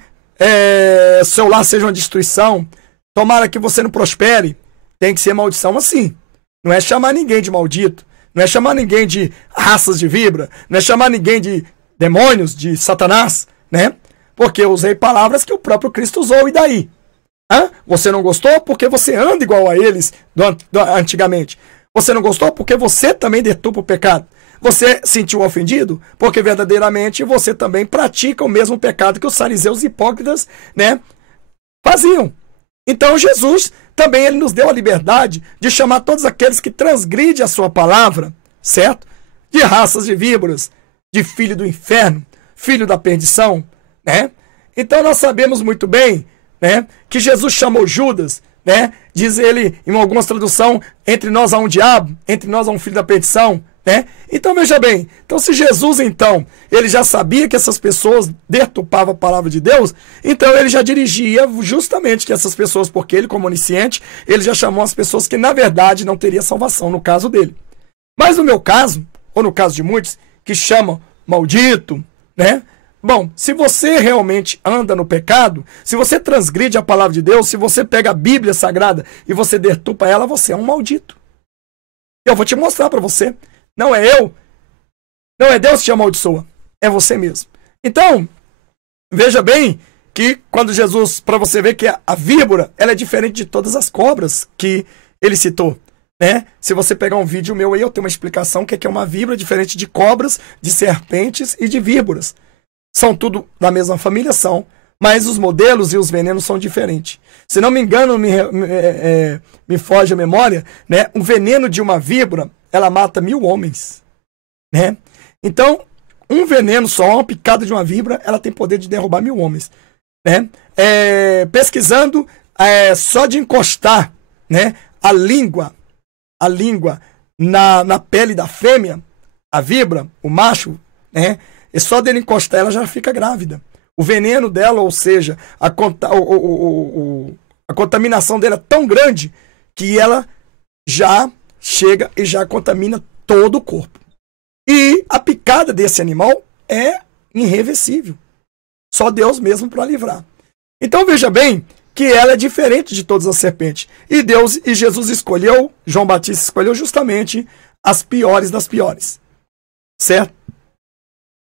seu lar seja uma destruição, tomara que você não prospere, tem que ser maldição assim. Não é chamar ninguém de maldito, não é chamar ninguém de raças de vibra, não é chamar ninguém de demônios, de Satanás, né? Porque eu usei palavras que o próprio Cristo usou, e daí? Você não gostou porque você anda igual a eles antigamente. Você não gostou porque você também deturpa o pecado. Você sentiu ofendido porque verdadeiramente você também pratica o mesmo pecado que os fariseus hipócritas, né, faziam. Então Jesus também ele nos deu a liberdade de chamar todos aqueles que transgridem a sua palavra, certo? De raças de víboras, de filho do inferno, filho da perdição, né? Então nós sabemos muito bem, né, que Jesus chamou Judas, né? Diz ele em algumas traduções, entre nós há um diabo, entre nós há um filho da perdição, né? Então veja bem, então se Jesus então, ele já sabia que essas pessoas deturpavam a palavra de Deus, então ele já dirigia justamente que essas pessoas, porque ele como onisciente, ele já chamou as pessoas que na verdade não teria salvação no caso dele. Mas no meu caso, ou no caso de muitos, que chamam maldito, né? Bom, se você realmente anda no pecado, se você transgride a palavra de Deus, se você pega a Bíblia Sagrada e você deturpa ela, você é um maldito. Eu vou te mostrar para você. Não é eu, não é Deus que te amaldiçoa, é você mesmo. Então, veja bem que quando Jesus, para você ver que a víbora, ela é diferente de todas as cobras que ele citou, né? Se você pegar um vídeo meu aí, eu tenho uma explicação que é uma víbora diferente de cobras, de serpentes e de víboras. São tudo da mesma família, são, mas os modelos e os venenos são diferentes. Se não me engano, me foge a memória, né? O veneno de uma víbora, ela mata 1000 homens, né? Então, um veneno só, uma picada de uma víbora, ela tem poder de derrubar 1000 homens, né? Pesquisando, só de encostar, né, a língua na pele da fêmea, a víbora, o macho, né? E só dele encostar, ela já fica grávida. O veneno dela, ou seja, a contaminação dela é tão grande que ela já chega e já contamina todo o corpo. E a picada desse animal é irreversível. Só Deus mesmo para livrar. Então veja bem que ela é diferente de todas as serpentes. E Jesus escolheu, João Batista escolheu justamente as piores das piores. Certo?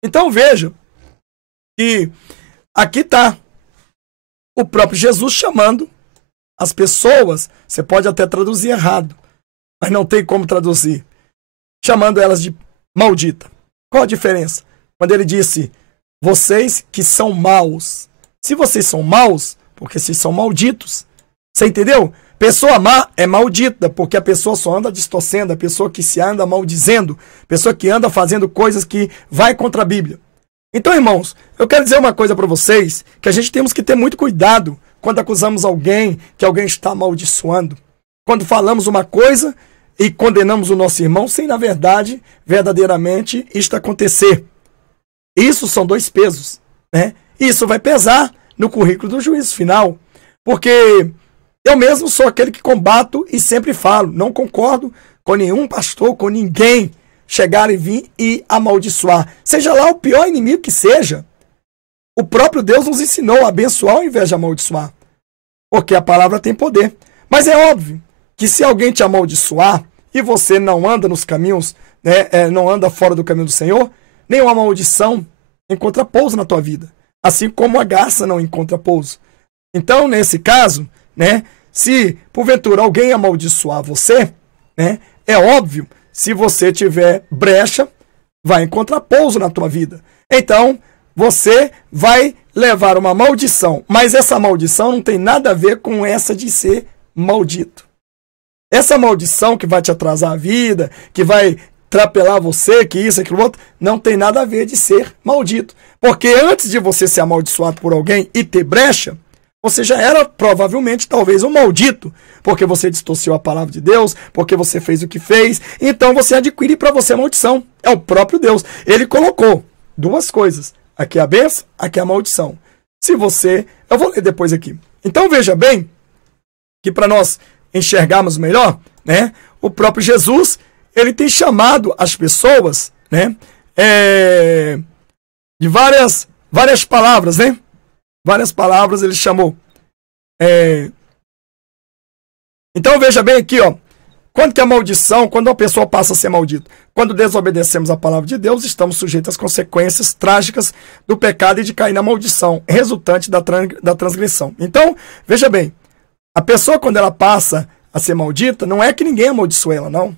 Então veja que aqui está o próprio Jesus chamando as pessoas, você pode até traduzir errado, mas não tem como traduzir, chamando elas de maldita. Qual a diferença? Quando ele disse, vocês que são maus. Se vocês são maus, porque vocês são malditos. Você entendeu? Pessoa má é maldita, porque a pessoa só anda distorcendo, a pessoa que se anda maldizendo, a pessoa que anda fazendo coisas que vai contra a Bíblia. Então, irmãos, eu quero dizer uma coisa para vocês, que a gente temos que ter muito cuidado quando acusamos alguém, que alguém está amaldiçoando. Quando falamos uma coisa e condenamos o nosso irmão, sem, na verdade, verdadeiramente, isto acontecer. Isso são 2 pesos, né? Isso vai pesar no currículo do juízo final, porque eu mesmo sou aquele que combato e sempre falo, não concordo com nenhum pastor, com ninguém chegar e vir e amaldiçoar. Seja lá o pior inimigo que seja, o próprio Deus nos ensinou a abençoar ao invés de amaldiçoar, porque a palavra tem poder. Mas é óbvio que se alguém te amaldiçoar e você não anda nos caminhos, né, não anda fora do caminho do Senhor, nenhuma maldição encontra pouso na tua vida, assim como a garça não encontra pouso. Então, nesse caso, né, se porventura alguém amaldiçoar você, né, é óbvio, se você tiver brecha, vai encontrar pouso na tua vida. Então, você vai levar uma maldição, mas essa maldição não tem nada a ver com essa de ser maldito. Essa maldição que vai te atrasar a vida, que vai atrapelar você, que isso, aquilo outro, não tem nada a ver de ser maldito. Porque antes de você ser amaldiçoado por alguém e ter brecha, você já era provavelmente talvez um maldito, porque você distorceu a palavra de Deus, porque você fez o que fez, então você adquire para você a maldição. É o próprio Deus. Ele colocou 2 coisas. Aqui é a bênção, aqui é a maldição. Se você... Eu vou ler depois aqui. Então veja bem que para nós enxergarmos melhor, né, o próprio Jesus, ele tem chamado as pessoas, né, de várias palavras, né? Várias palavras ele chamou. Então veja bem aqui, ó. Quando que a maldição, quando uma pessoa passa a ser maldita? Quando desobedecemos a palavra de Deus, estamos sujeitos às consequências trágicas do pecado e de cair na maldição, resultante da transgressão. Então, veja bem, a pessoa quando ela passa a ser maldita, não é que ninguém amaldiçoa ela, não.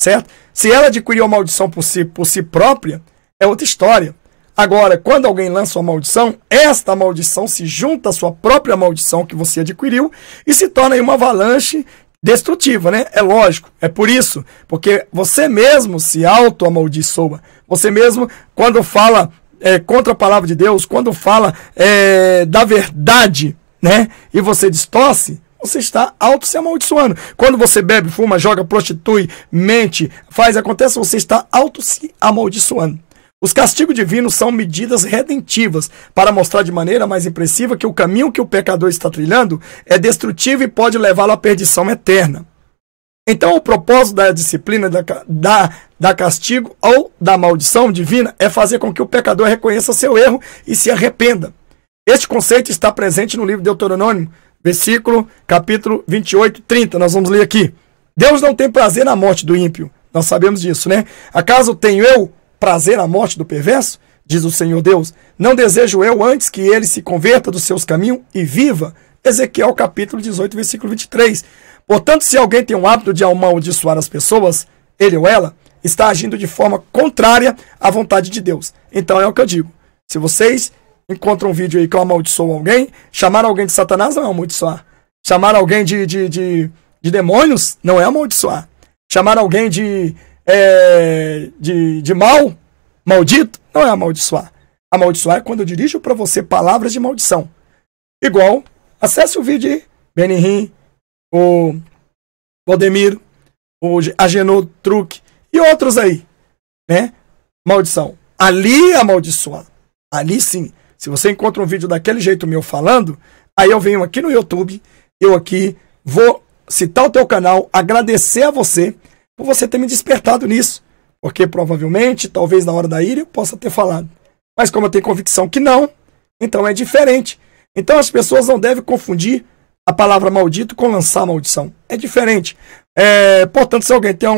Certo? Se ela adquiriu a maldição por si própria, é outra história. Agora, quando alguém lança uma maldição, esta maldição se junta à sua própria maldição que você adquiriu e se torna aí uma avalanche destrutiva, né? É lógico, é por isso, porque você mesmo se auto-amaldiçoa. Você mesmo, quando fala contra a palavra de Deus, quando fala da verdade, né? E você distorce, você está se amaldiçoando. Quando você bebe, fuma, joga, prostitui, mente, acontece, você está se amaldiçoando. Os castigos divinos são medidas redentivas para mostrar de maneira mais impressiva que o caminho que o pecador está trilhando é destrutivo e pode levá-lo à perdição eterna. Então, o propósito da disciplina da castigo ou da maldição divina é fazer com que o pecador reconheça seu erro e se arrependa. Este conceito está presente no livro de Deuteronômio, capítulo 28, 30. Nós vamos ler aqui. Deus não tem prazer na morte do ímpio. Nós sabemos disso, né? Acaso tenho eu prazer na morte do perverso? Diz o Senhor Deus. Não desejo eu antes que ele se converta dos seus caminhos e viva? Ezequiel capítulo 18, versículo 23. Portanto, se alguém tem o hábito de amaldiçoar as pessoas, ele ou ela está agindo de forma contrária à vontade de Deus. Então é o que eu digo. Se vocês encontram um vídeo aí que eu amaldiçoo alguém, chamar alguém de Satanás não é amaldiçoar. Chamar alguém de demônios não é amaldiçoar. Chamar alguém de maldito, não é amaldiçoar. Amaldiçoar é quando eu dirijo para você palavras de maldição. Igual, acesse o vídeo aí, Benihim, o Valdemiro, o Agenor Truque e outros aí, né? Maldição. Ali é amaldiçoar. Ali sim. Se você encontra um vídeo daquele jeito meu falando, aí eu venho aqui no YouTube, eu aqui vou citar o teu canal, agradecer a você por você ter me despertado nisso. Porque provavelmente, talvez na hora da ira, eu possa ter falado. Mas como eu tenho convicção que não, então é diferente. Então as pessoas não devem confundir a palavra maldito com lançar maldição. É diferente. Portanto, se alguém tem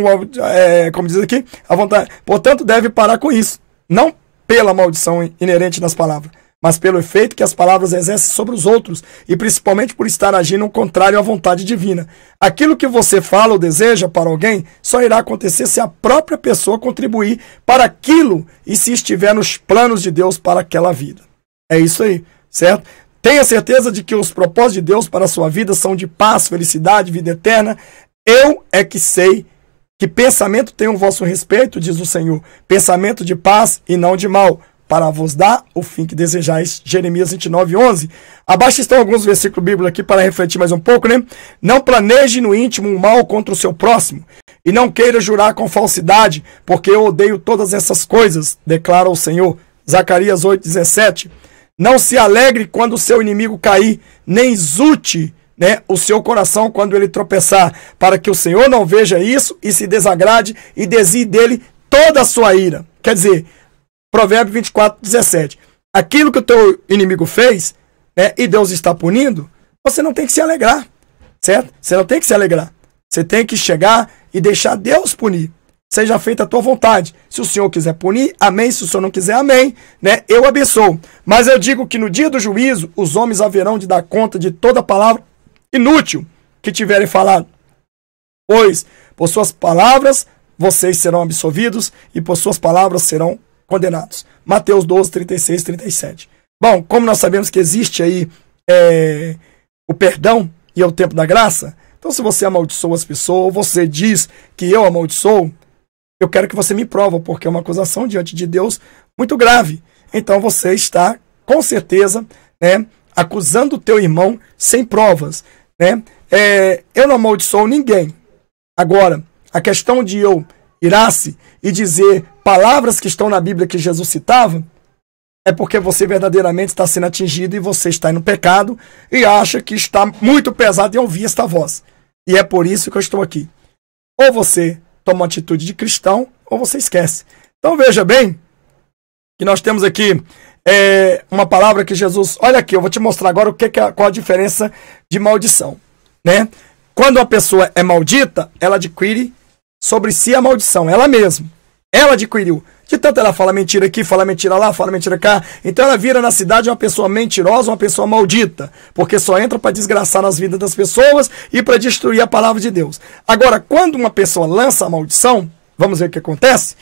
como diz aqui, a vontade, portanto, deve parar com isso. Não pela maldição inerente nas palavras, mas pelo efeito que as palavras exercem sobre os outros, e principalmente por estar agindo contrário à vontade divina. Aquilo que você fala ou deseja para alguém só irá acontecer se a própria pessoa contribuir para aquilo e se estiver nos planos de Deus para aquela vida. É isso aí, certo? Tenha certeza de que os propósitos de Deus para a sua vida são de paz, felicidade, vida eterna. Eu é que sei que pensamento tem o vosso respeito, diz o Senhor, pensamento de paz e não de mal, para vos dar o fim que desejais. Jeremias 29, 11. Abaixo estão alguns versículos bíblicos aqui para refletir mais um pouco, né? Não planeje no íntimo um mal contra o seu próximo, e não queira jurar com falsidade, porque eu odeio todas essas coisas, declara o Senhor. Zacarias 8, 17. Não se alegre quando o seu inimigo cair, nem exulte, né, o seu coração quando ele tropeçar, para que o Senhor não veja isso e se desagrade e desvie dele toda a sua ira. Quer dizer, Provérbio 24, 17. Aquilo que o teu inimigo fez, né, e Deus está punindo, você não tem que se alegrar, certo? Você não tem que se alegrar. Você tem que chegar e deixar Deus punir. Seja feita a tua vontade. Se o Senhor quiser punir, amém. Se o Senhor não quiser, amém. Né? Eu abençoo. Mas eu digo que no dia do juízo, os homens haverão de dar conta de toda palavra inútil que tiverem falado. Pois, por suas palavras, vocês serão absolvidos e por suas palavras serão condenados. Mateus 12, 36, 37. Bom, como nós sabemos que existe aí o perdão e é o tempo da graça, então se você amaldiçoa as pessoas, ou você diz que eu amaldiçoo, eu quero que você me prova, porque é uma acusação diante de Deus muito grave. Então você está, com certeza, né, acusando o teu irmão sem provas. Né? Eu não amaldiçoo ninguém. Agora, a questão de eu irar-se e dizer palavras que estão na Bíblia que Jesus citava, é porque você verdadeiramente está sendo atingido e você está no pecado e acha que está muito pesado em ouvir esta voz. E é por isso que eu estou aqui. Ou você toma uma atitude de cristão, ou você esquece. Então veja bem que nós temos aqui uma palavra que Jesus... Olha aqui, eu vou te mostrar agora qual a diferença de maldição, né? Quando uma pessoa é maldita, ela adquire sobre si a maldição, ela mesma. Ela adquiriu. De tanto ela fala mentira aqui, fala mentira lá, fala mentira cá. Então ela vira na cidade uma pessoa mentirosa, uma pessoa maldita. Porque só entra para desgraçar as vidas das pessoas e para destruir a palavra de Deus. Agora, quando uma pessoa lança a maldição, vamos ver o que acontece.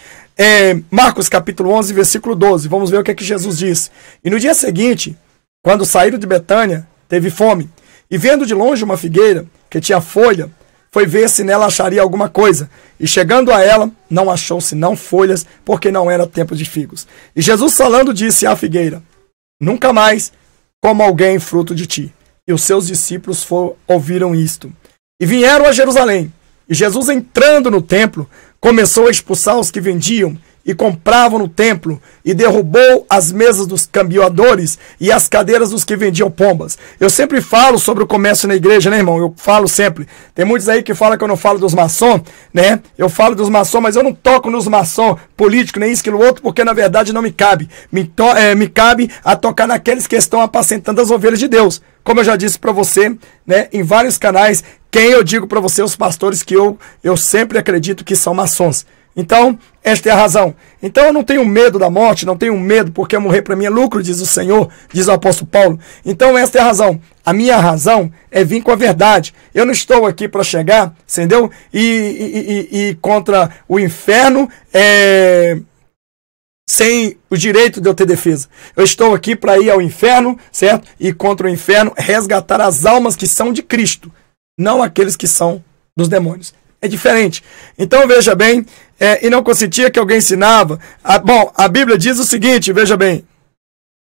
Marcos capítulo 11, versículo 12. Vamos ver o que é que Jesus disse. E no dia seguinte, quando saíram de Betânia, teve fome. E vendo de longe uma figueira que tinha folha, foi ver se nela acharia alguma coisa. E chegando a ela, não achou senão folhas, porque não era tempo de figos. E Jesus falando disse à figueira: nunca mais coma alguém fruto de ti. E os seus discípulos ouviram isto. E vieram a Jerusalém. E Jesus, entrando no templo, começou a expulsar os que vendiam e compravam no templo, e derrubou as mesas dos cambiadores e as cadeiras dos que vendiam pombas. Eu sempre falo sobre o comércio na igreja, né, irmão? Eu falo sempre. Tem muitos aí que falam que eu não falo dos maçons, né? Eu falo dos maçons, mas eu não toco nos maçons políticos, nem isso, aquilo outro, porque na verdade não me cabe. Me cabe a tocar naqueles que estão apacentando as ovelhas de Deus. Como eu já disse para você, né, em vários canais, quem eu digo para você, os pastores que eu sempre acredito que são maçons. Então, esta é a razão. Então eu não tenho medo da morte, não tenho medo, porque morrer para mim é lucro, diz o Senhor, diz o apóstolo Paulo. Então esta é a razão. A minha razão é vir com a verdade. Eu não estou aqui para chegar, entendeu? E contra o inferno sem o direito de eu ter defesa. Eu estou aqui para ir ao inferno, certo? E contra o inferno resgatar as almas que são de Cristo, não aqueles que são dos demônios. É diferente. Então veja bem, e não consentia que alguém ensinava. Bom, a Bíblia diz o seguinte, veja bem.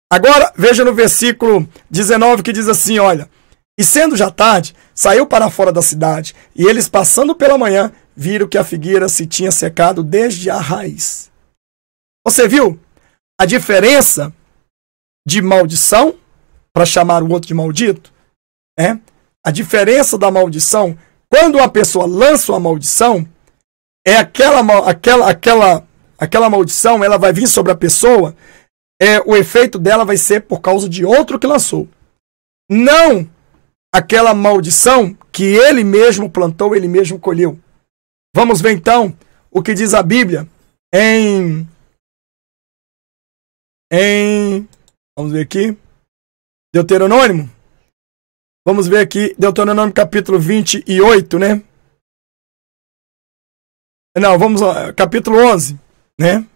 Agora, veja no versículo 19 que diz assim, olha. E sendo já tarde, saiu para fora da cidade, e eles passando pela manhã, viram que a figueira se tinha secado desde a raiz. Você viu a diferença de maldição, para chamar o outro de maldito? A diferença da maldição. Quando uma pessoa lança uma maldição, aquela maldição, ela vai vir sobre a pessoa, o efeito dela vai ser por causa de outro que lançou. Não aquela maldição que ele mesmo plantou, ele mesmo colheu. Vamos ver então o que diz a Bíblia vamos ver aqui, Deuteronômio. Vamos ver aqui, Deuteronômio capítulo 28, né? Não, vamos lá, capítulo 11, né?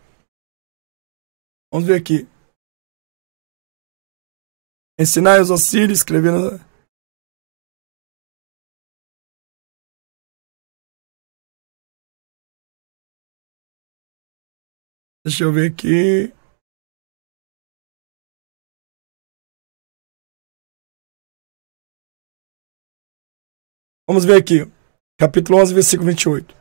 Vamos ver aqui. Ensinai os auxílios, escrevendo... Deixa eu ver aqui... Vamos ver aqui, capítulo 11, versículo 28.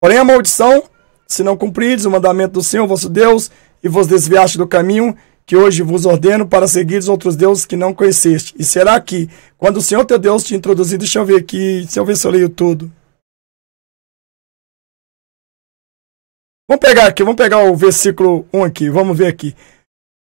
Porém a maldição, se não cumprides o mandamento do Senhor vosso Deus, e vos desviaste do caminho que hoje vos ordeno para seguir outros deuses que não conheceste. E será que, quando o Senhor teu Deus te introduzir, deixa eu ver aqui, deixa eu ver se eu leio tudo. Vamos pegar o versículo 1 aqui, vamos ver aqui.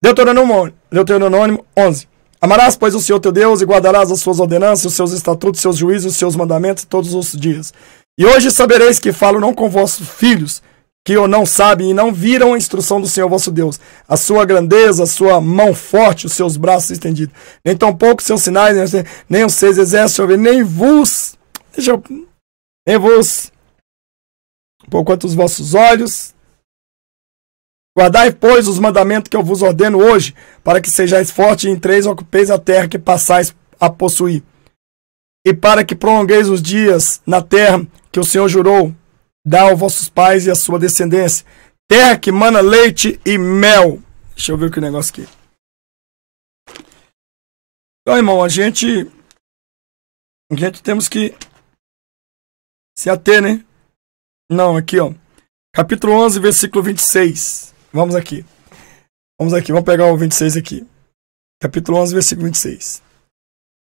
Deuteronômio 11. Amarás, pois, o Senhor teu Deus e guardarás as suas ordenanças, os seus estatutos, os seus juízos, os seus mandamentos todos os dias. E hoje sabereis que falo não com vossos filhos, que o não sabem e não viram a instrução do Senhor vosso Deus, a sua grandeza, a sua mão forte, os seus braços estendidos. Nem tampouco seus sinais, nem os seus exércitos, nem vos, por quanto os vossos olhos. Guardai, pois, os mandamentos que eu vos ordeno hoje, para que sejais fortes e entreis e ocupeis a terra que passais a possuir. E para que prolongueis os dias na terra que o Senhor jurou, dar aos vossos pais e à sua descendência, terra que mana leite e mel. Deixa eu ver que negócio aqui. Então, irmão, a gente temos que se ater, né? Não, aqui, ó. Capítulo 11, versículo 26. Vamos aqui, vamos pegar o 26 aqui. Capítulo 11, versículo 26.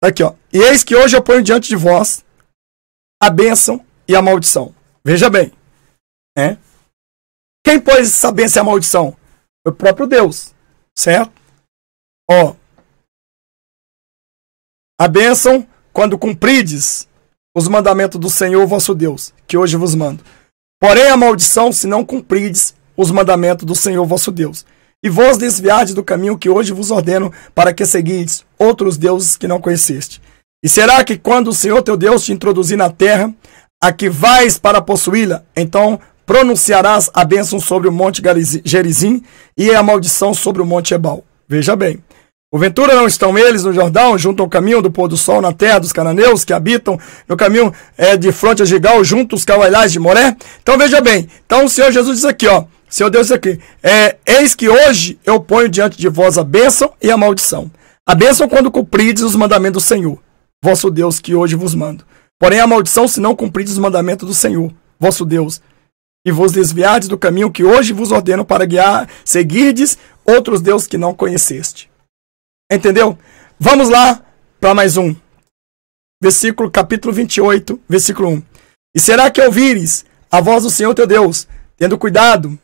Aqui, ó. E eis que hoje eu ponho diante de vós a bênção e a maldição. Veja bem. Né? Quem pôs essa bênção e a maldição? Foi o próprio Deus. Certo? Ó. A bênção, quando cumprides os mandamentos do Senhor vosso Deus, que hoje vos mando. Porém, a maldição, se não cumprides os mandamentos do Senhor vosso Deus. E vos desviardes do caminho que hoje vos ordeno, para que seguides outros deuses que não conheceste. E será que quando o Senhor teu Deus te introduzir na terra, a que vais para possuí-la, então pronunciarás a bênção sobre o monte Gerizim e a maldição sobre o monte Ebal. Veja bem. Porventura não estão eles no Jordão, junto ao caminho do pôr do sol, na terra dos cananeus, que habitam no caminho de fronte a Gigal, junto aos cavaleais de Moré? Então veja bem. Então o Senhor Jesus diz aqui, ó. Senhor Deus diz aqui. Eis que hoje eu ponho diante de vós a bênção e a maldição. A bênção quando cumprides os mandamentos do Senhor, vosso Deus, que hoje vos mando. Porém a maldição se não cumprides os mandamentos do Senhor, vosso Deus, e vos desviardes do caminho que hoje vos ordeno para seguirdes outros deuses que não conheceste. Entendeu? Vamos lá para mais um. Versículo, capítulo 28, versículo 1. E será que ouvires a voz do Senhor teu Deus, tendo cuidado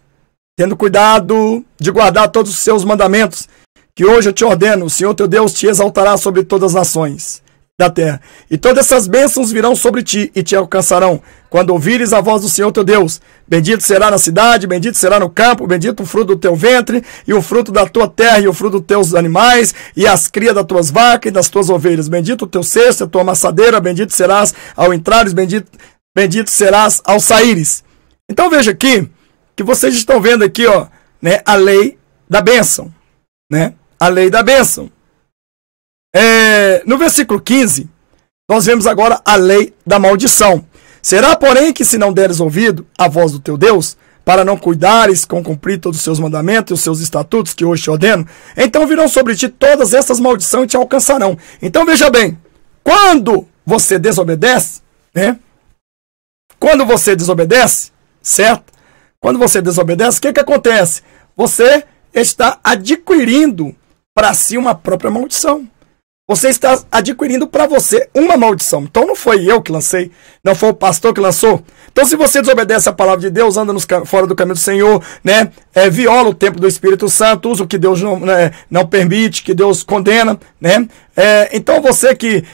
de guardar todos os seus mandamentos, que hoje eu te ordeno, o Senhor teu Deus te exaltará sobre todas as nações da terra. E todas essas bênçãos virão sobre ti e te alcançarão, quando ouvires a voz do Senhor teu Deus. Bendito será na cidade, bendito será no campo, bendito o fruto do teu ventre, e o fruto da tua terra, e o fruto dos teus animais, e as crias das tuas vacas e das tuas ovelhas. Bendito o teu cesto, a tua amassadeira, bendito serás ao entrares, bendito serás ao saíres. Então veja aqui, que vocês estão vendo aqui, ó, né, a lei da bênção, né? A lei da bênção. No versículo 15, nós vemos agora a lei da maldição. Será, porém, que se não deres ouvido à voz do teu Deus, para não cuidares com cumprir todos os seus mandamentos e os seus estatutos que hoje te ordeno, então virão sobre ti todas essas maldições e te alcançarão. Então veja bem, quando você desobedece, né? Quando você desobedece, certo? Quando você desobedece, o que acontece? Você está adquirindo para si uma própria maldição. Você está adquirindo para você uma maldição. Então não foi eu que lancei, não foi o pastor que lançou. Então se você desobedece a palavra de Deus, anda fora do caminho do Senhor, né, viola o templo do Espírito Santo, usa o que Deus não permite, que Deus condena, né? Então você que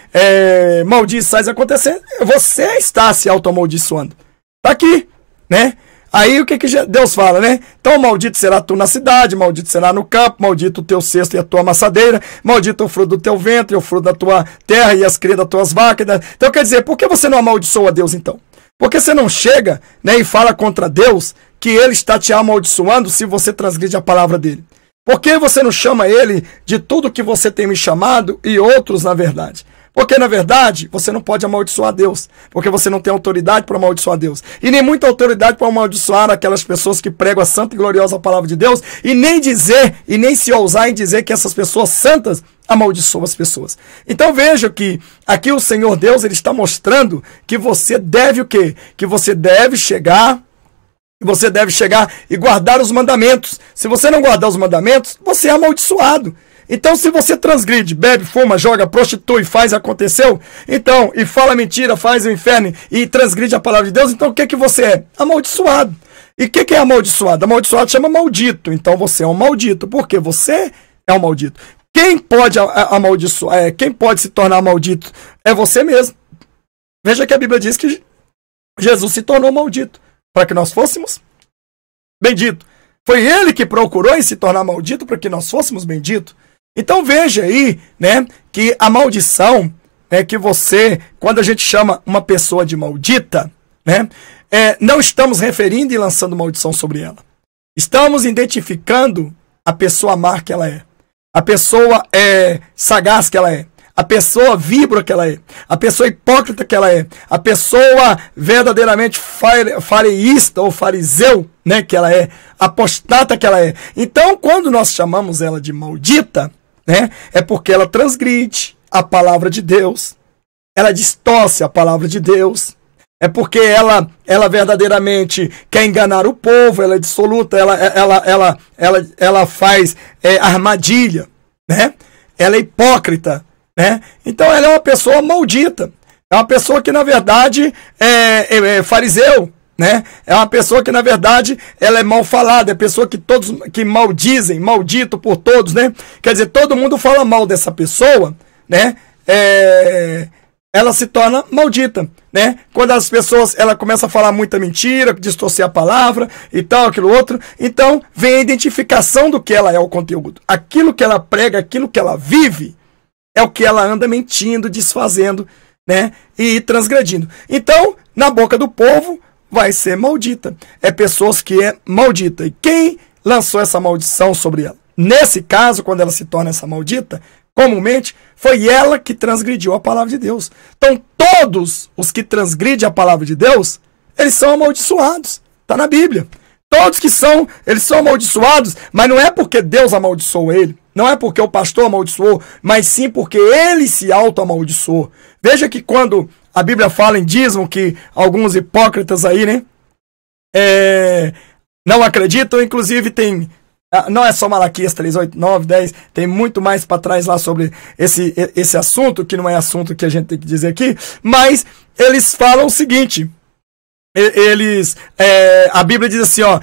maldiz faz acontecer, você está se auto-amaldiçoando. Está aqui, né? Aí o que Deus fala, né? Então maldito será tu na cidade, maldito será no campo, maldito o teu cesto e a tua amassadeira, maldito o fruto do teu ventre, o fruto da tua terra e as crias das tuas vacas. Então quer dizer, por que você não amaldiçoa Deus então? Por que você não chega, né, e fala contra Deus que Ele está te amaldiçoando se você transgride a palavra dEle? Por que você não chama Ele de tudo que você tem me chamado e outros na verdade? Porque, na verdade, você não pode amaldiçoar Deus. Porque você não tem autoridade para amaldiçoar Deus. E nem muita autoridade para amaldiçoar aquelas pessoas que pregam a santa e gloriosa palavra de Deus. E nem se ousar em dizer que essas pessoas santas amaldiçoam as pessoas. Então veja que aqui o Senhor Deus, Ele está mostrando que você deve o quê? Que você deve chegar e guardar os mandamentos. Se você não guardar os mandamentos, você é amaldiçoado. Então, se você transgride, bebe, fuma, joga, prostitui, faz, aconteceu, então, e fala mentira, faz o inferno e transgride a palavra de Deus, então o que você é? Amaldiçoado. E o que é amaldiçoado? Amaldiçoado chama maldito. Então você é um maldito, porque você é um maldito. Quem pode amaldiçoar, quem pode se tornar maldito é você mesmo. Veja que a Bíblia diz que Jesus se tornou maldito para que nós fôssemos benditos. Foi Ele que procurou em se tornar maldito para que nós fôssemos benditos. Então veja aí, né, que a maldição é que você, quando a gente chama uma pessoa de maldita, né, não estamos referindo e lançando maldição sobre ela. Estamos identificando a pessoa má que ela é. A pessoa sagaz que ela é. A pessoa víbora que ela é. A pessoa hipócrita que ela é. A pessoa verdadeiramente fareísta ou fariseu, né, que ela é. Apostata que ela é. Então, quando nós chamamos ela de maldita, né, é porque ela transgride a palavra de Deus. Ela distorce a palavra de Deus. É porque ela verdadeiramente quer enganar o povo, ela é dissoluta, ela faz armadilha, né? Ela é hipócrita, né? Então ela é uma pessoa maldita. É uma pessoa que, na verdade, é fariseu, né? É uma pessoa que, na verdade, ela é mal falada, é pessoa que todos que maldizem, maldito por todos, né? Quer dizer, todo mundo fala mal dessa pessoa, né? Ela se torna maldita, né? Quando as pessoas, ela começa a falar muita mentira, distorcer a palavra e tal, aquilo outro, então vem a identificação do que ela é o conteúdo. Aquilo que ela prega, aquilo que ela vive, é o que ela anda mentindo, desfazendo, né? E transgredindo. Então, na boca do povo, vai ser maldita. É pessoas que é maldita. E quem lançou essa maldição sobre ela? Nesse caso, quando ela se torna essa maldita, comumente, foi ela que transgrediu a palavra de Deus. Então, todos os que transgridem a palavra de Deus, eles são amaldiçoados. Está na Bíblia. Todos que são, eles são amaldiçoados, mas não é porque Deus amaldiçoou ele, não é porque o pastor amaldiçoou, mas sim porque ele se auto-amaldiçoou. Veja que quando a Bíblia fala em dízimo, que alguns hipócritas aí, né, não acreditam, inclusive tem, não é só Malaquias 3, 8, 9, 10, tem muito mais para trás lá sobre esse assunto, que não é assunto que a gente tem que dizer aqui, mas eles falam o seguinte, a Bíblia diz assim, ó,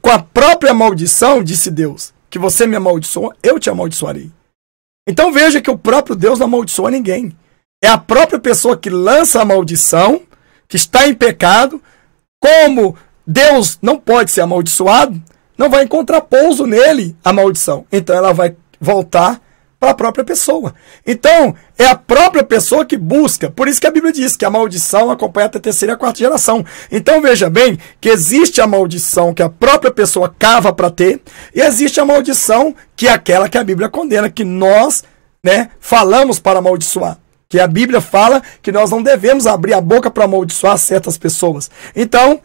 com a própria maldição, disse Deus, que você me amaldiçoou, eu te amaldiçoarei. Então veja que o próprio Deus não amaldiçoa ninguém. É a própria pessoa que lança a maldição, que está em pecado, como Deus não pode ser amaldiçoado, não vai encontrar pouso nele a maldição. Então ela vai voltar para a própria pessoa. Então é a própria pessoa que busca. Por isso que a Bíblia diz que a maldição acompanha até a terceira e a quarta geração. Então veja bem que existe a maldição que a própria pessoa cava para ter, e existe a maldição que é aquela que a Bíblia condena, que nós, né, falamos para amaldiçoar. Que a Bíblia fala que nós não devemos abrir a boca para amaldiçoar certas pessoas. Então,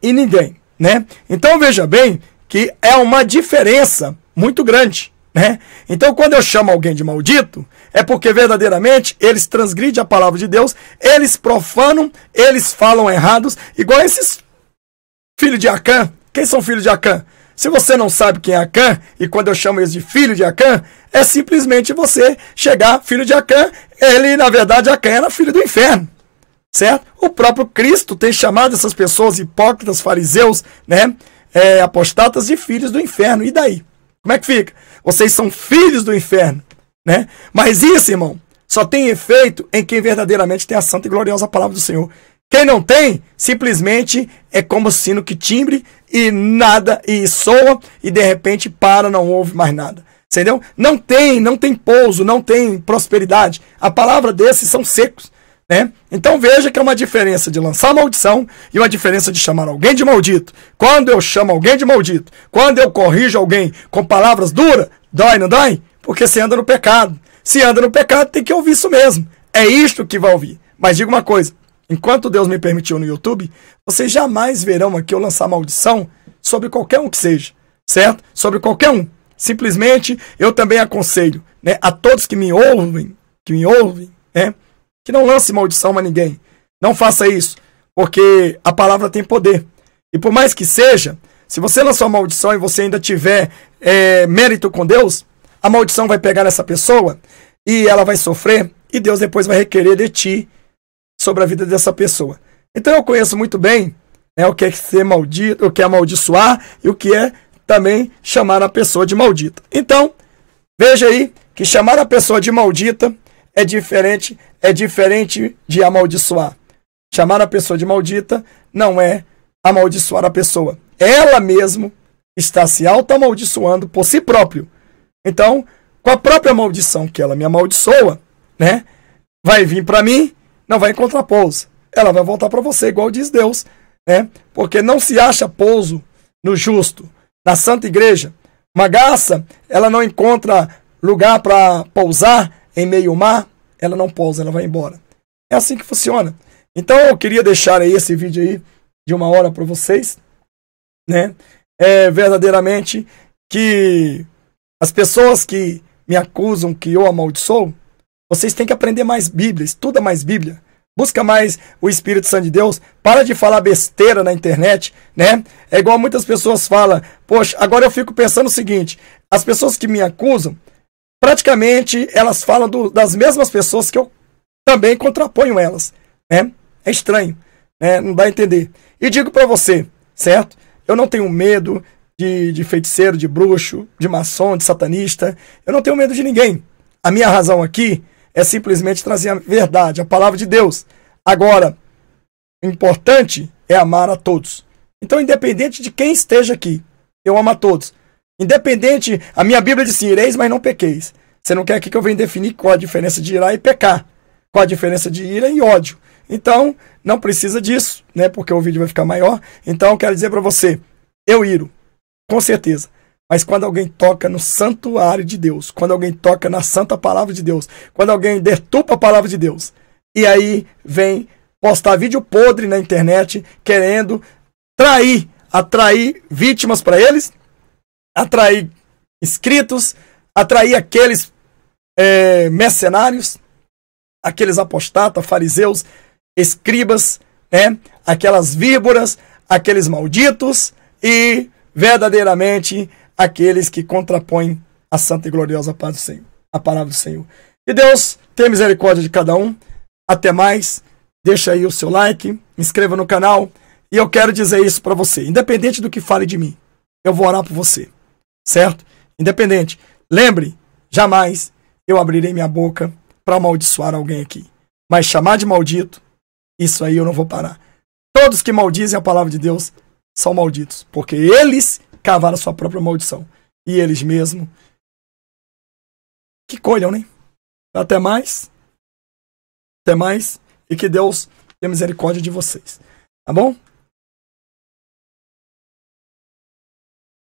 e ninguém, né? Então, veja bem que é uma diferença muito grande, né? Então, quando eu chamo alguém de maldito, é porque verdadeiramente eles transgridem a palavra de Deus, eles profanam, eles falam errados, igual esses filhos de Acã. Quem são filhos de Acã? Se você não sabe quem é Acã, e quando eu chamo eles de filho de Acã, é simplesmente você chegar, filho de Acã, ele, na verdade, Acã era filho do inferno, certo? O próprio Cristo tem chamado essas pessoas hipócritas, fariseus, né, apostatas, de filhos do inferno. E daí? Como é que fica? Vocês são filhos do inferno, né? Mas isso, irmão, só tem efeito em quem verdadeiramente tem a santa e gloriosa palavra do Senhor. Quem não tem, simplesmente é como sino que timbre e nada, e soa, e de repente para, não ouve mais nada. Entendeu? Não tem pouso, não tem prosperidade. A palavra desses são secos, né? Então veja que é uma diferença de lançar maldição e uma diferença de chamar alguém de maldito. Quando eu chamo alguém de maldito, quando eu corrijo alguém com palavras duras, dói, não dói? Porque você anda no pecado. Se anda no pecado, tem que ouvir isso mesmo. É isto que vai ouvir. Mas diga uma coisa, enquanto Deus me permitiu no YouTube, vocês jamais verão aqui eu lançar maldição sobre qualquer um que seja, certo? Sobre qualquer um. Simplesmente, eu também aconselho, né, a todos que me ouvem, né, que não lance maldição a ninguém. Não faça isso, porque a palavra tem poder. E por mais que seja, se você lançou uma maldição e você ainda tiver mérito com Deus, a maldição vai pegar nessa pessoa e ela vai sofrer, e Deus depois vai requerer de ti sobre a vida dessa pessoa. Então eu conheço muito bem, né, o que é ser maldito, o que é amaldiçoar e o que é também chamar a pessoa de maldita. Então, veja aí que chamar a pessoa de maldita é diferente de amaldiçoar. Chamar a pessoa de maldita não é amaldiçoar a pessoa. Ela mesmo está se auto-amaldiçoando por si próprio. Então, com a própria maldição que ela me amaldiçoa, né, vai vir para mim, não vai encontrar pouso. Ela vai voltar para você, igual diz Deus, né? Porque não se acha pouso no justo. Na Santa Igreja, uma garça, ela não encontra lugar para pousar em meio ao mar, ela não pousa, ela vai embora. É assim que funciona. Então eu queria deixar aí esse vídeo aí de 1 hora para vocês, né? Verdadeiramente que as pessoas que me acusam que eu amaldiçoo, vocês têm que aprender mais Bíblia, estuda mais Bíblia. Busca mais o Espírito Santo de Deus. Para de falar besteira na internet, né? É igual muitas pessoas falam. Poxa, agora eu fico pensando o seguinte. As pessoas que me acusam, praticamente elas falam das mesmas pessoas que eu também contraponho elas, né? É estranho, né? Não dá a entender. E digo para você, certo? Eu não tenho medo de feiticeiro, de bruxo, de maçom, de satanista. Eu não tenho medo de ninguém. A minha razão aqui é simplesmente trazer a verdade, a palavra de Deus. Agora, o importante é amar a todos. Então, independente de quem esteja aqui, eu amo a todos. Independente, a minha Bíblia diz assim, ireis, mas não pequeis. Você não quer aqui que eu venha definir qual a diferença de irar e pecar. Qual a diferença de ira e ódio. Então, não precisa disso, né? Porque o vídeo vai ficar maior. Então, eu quero dizer para você, eu iro, com certeza. Mas quando alguém toca no santuário de Deus, quando alguém toca na santa palavra de Deus, quando alguém deturpa a palavra de Deus, e aí vem postar vídeo podre na internet, querendo atrair vítimas para eles, atrair inscritos, atrair aqueles mercenários, aqueles apostatas, fariseus, escribas, né? Aquelas víboras, aqueles malditos e verdadeiramente aqueles que contrapõem a santa e gloriosa paz do Senhor, a palavra do Senhor. E Deus tenha misericórdia de cada um. Até mais. Deixa aí o seu like, me inscreva no canal. E eu quero dizer isso para você, independente do que fale de mim, eu vou orar por você, certo? Independente. Lembre, jamais eu abrirei minha boca para amaldiçoar alguém aqui. Mas chamar de maldito, isso aí eu não vou parar. Todos que maldizem a palavra de Deus são malditos, porque eles cavaram a sua própria maldição. E eles mesmos que colham, né? Até mais. Até mais. E que Deus tenha misericórdia de vocês. Tá bom?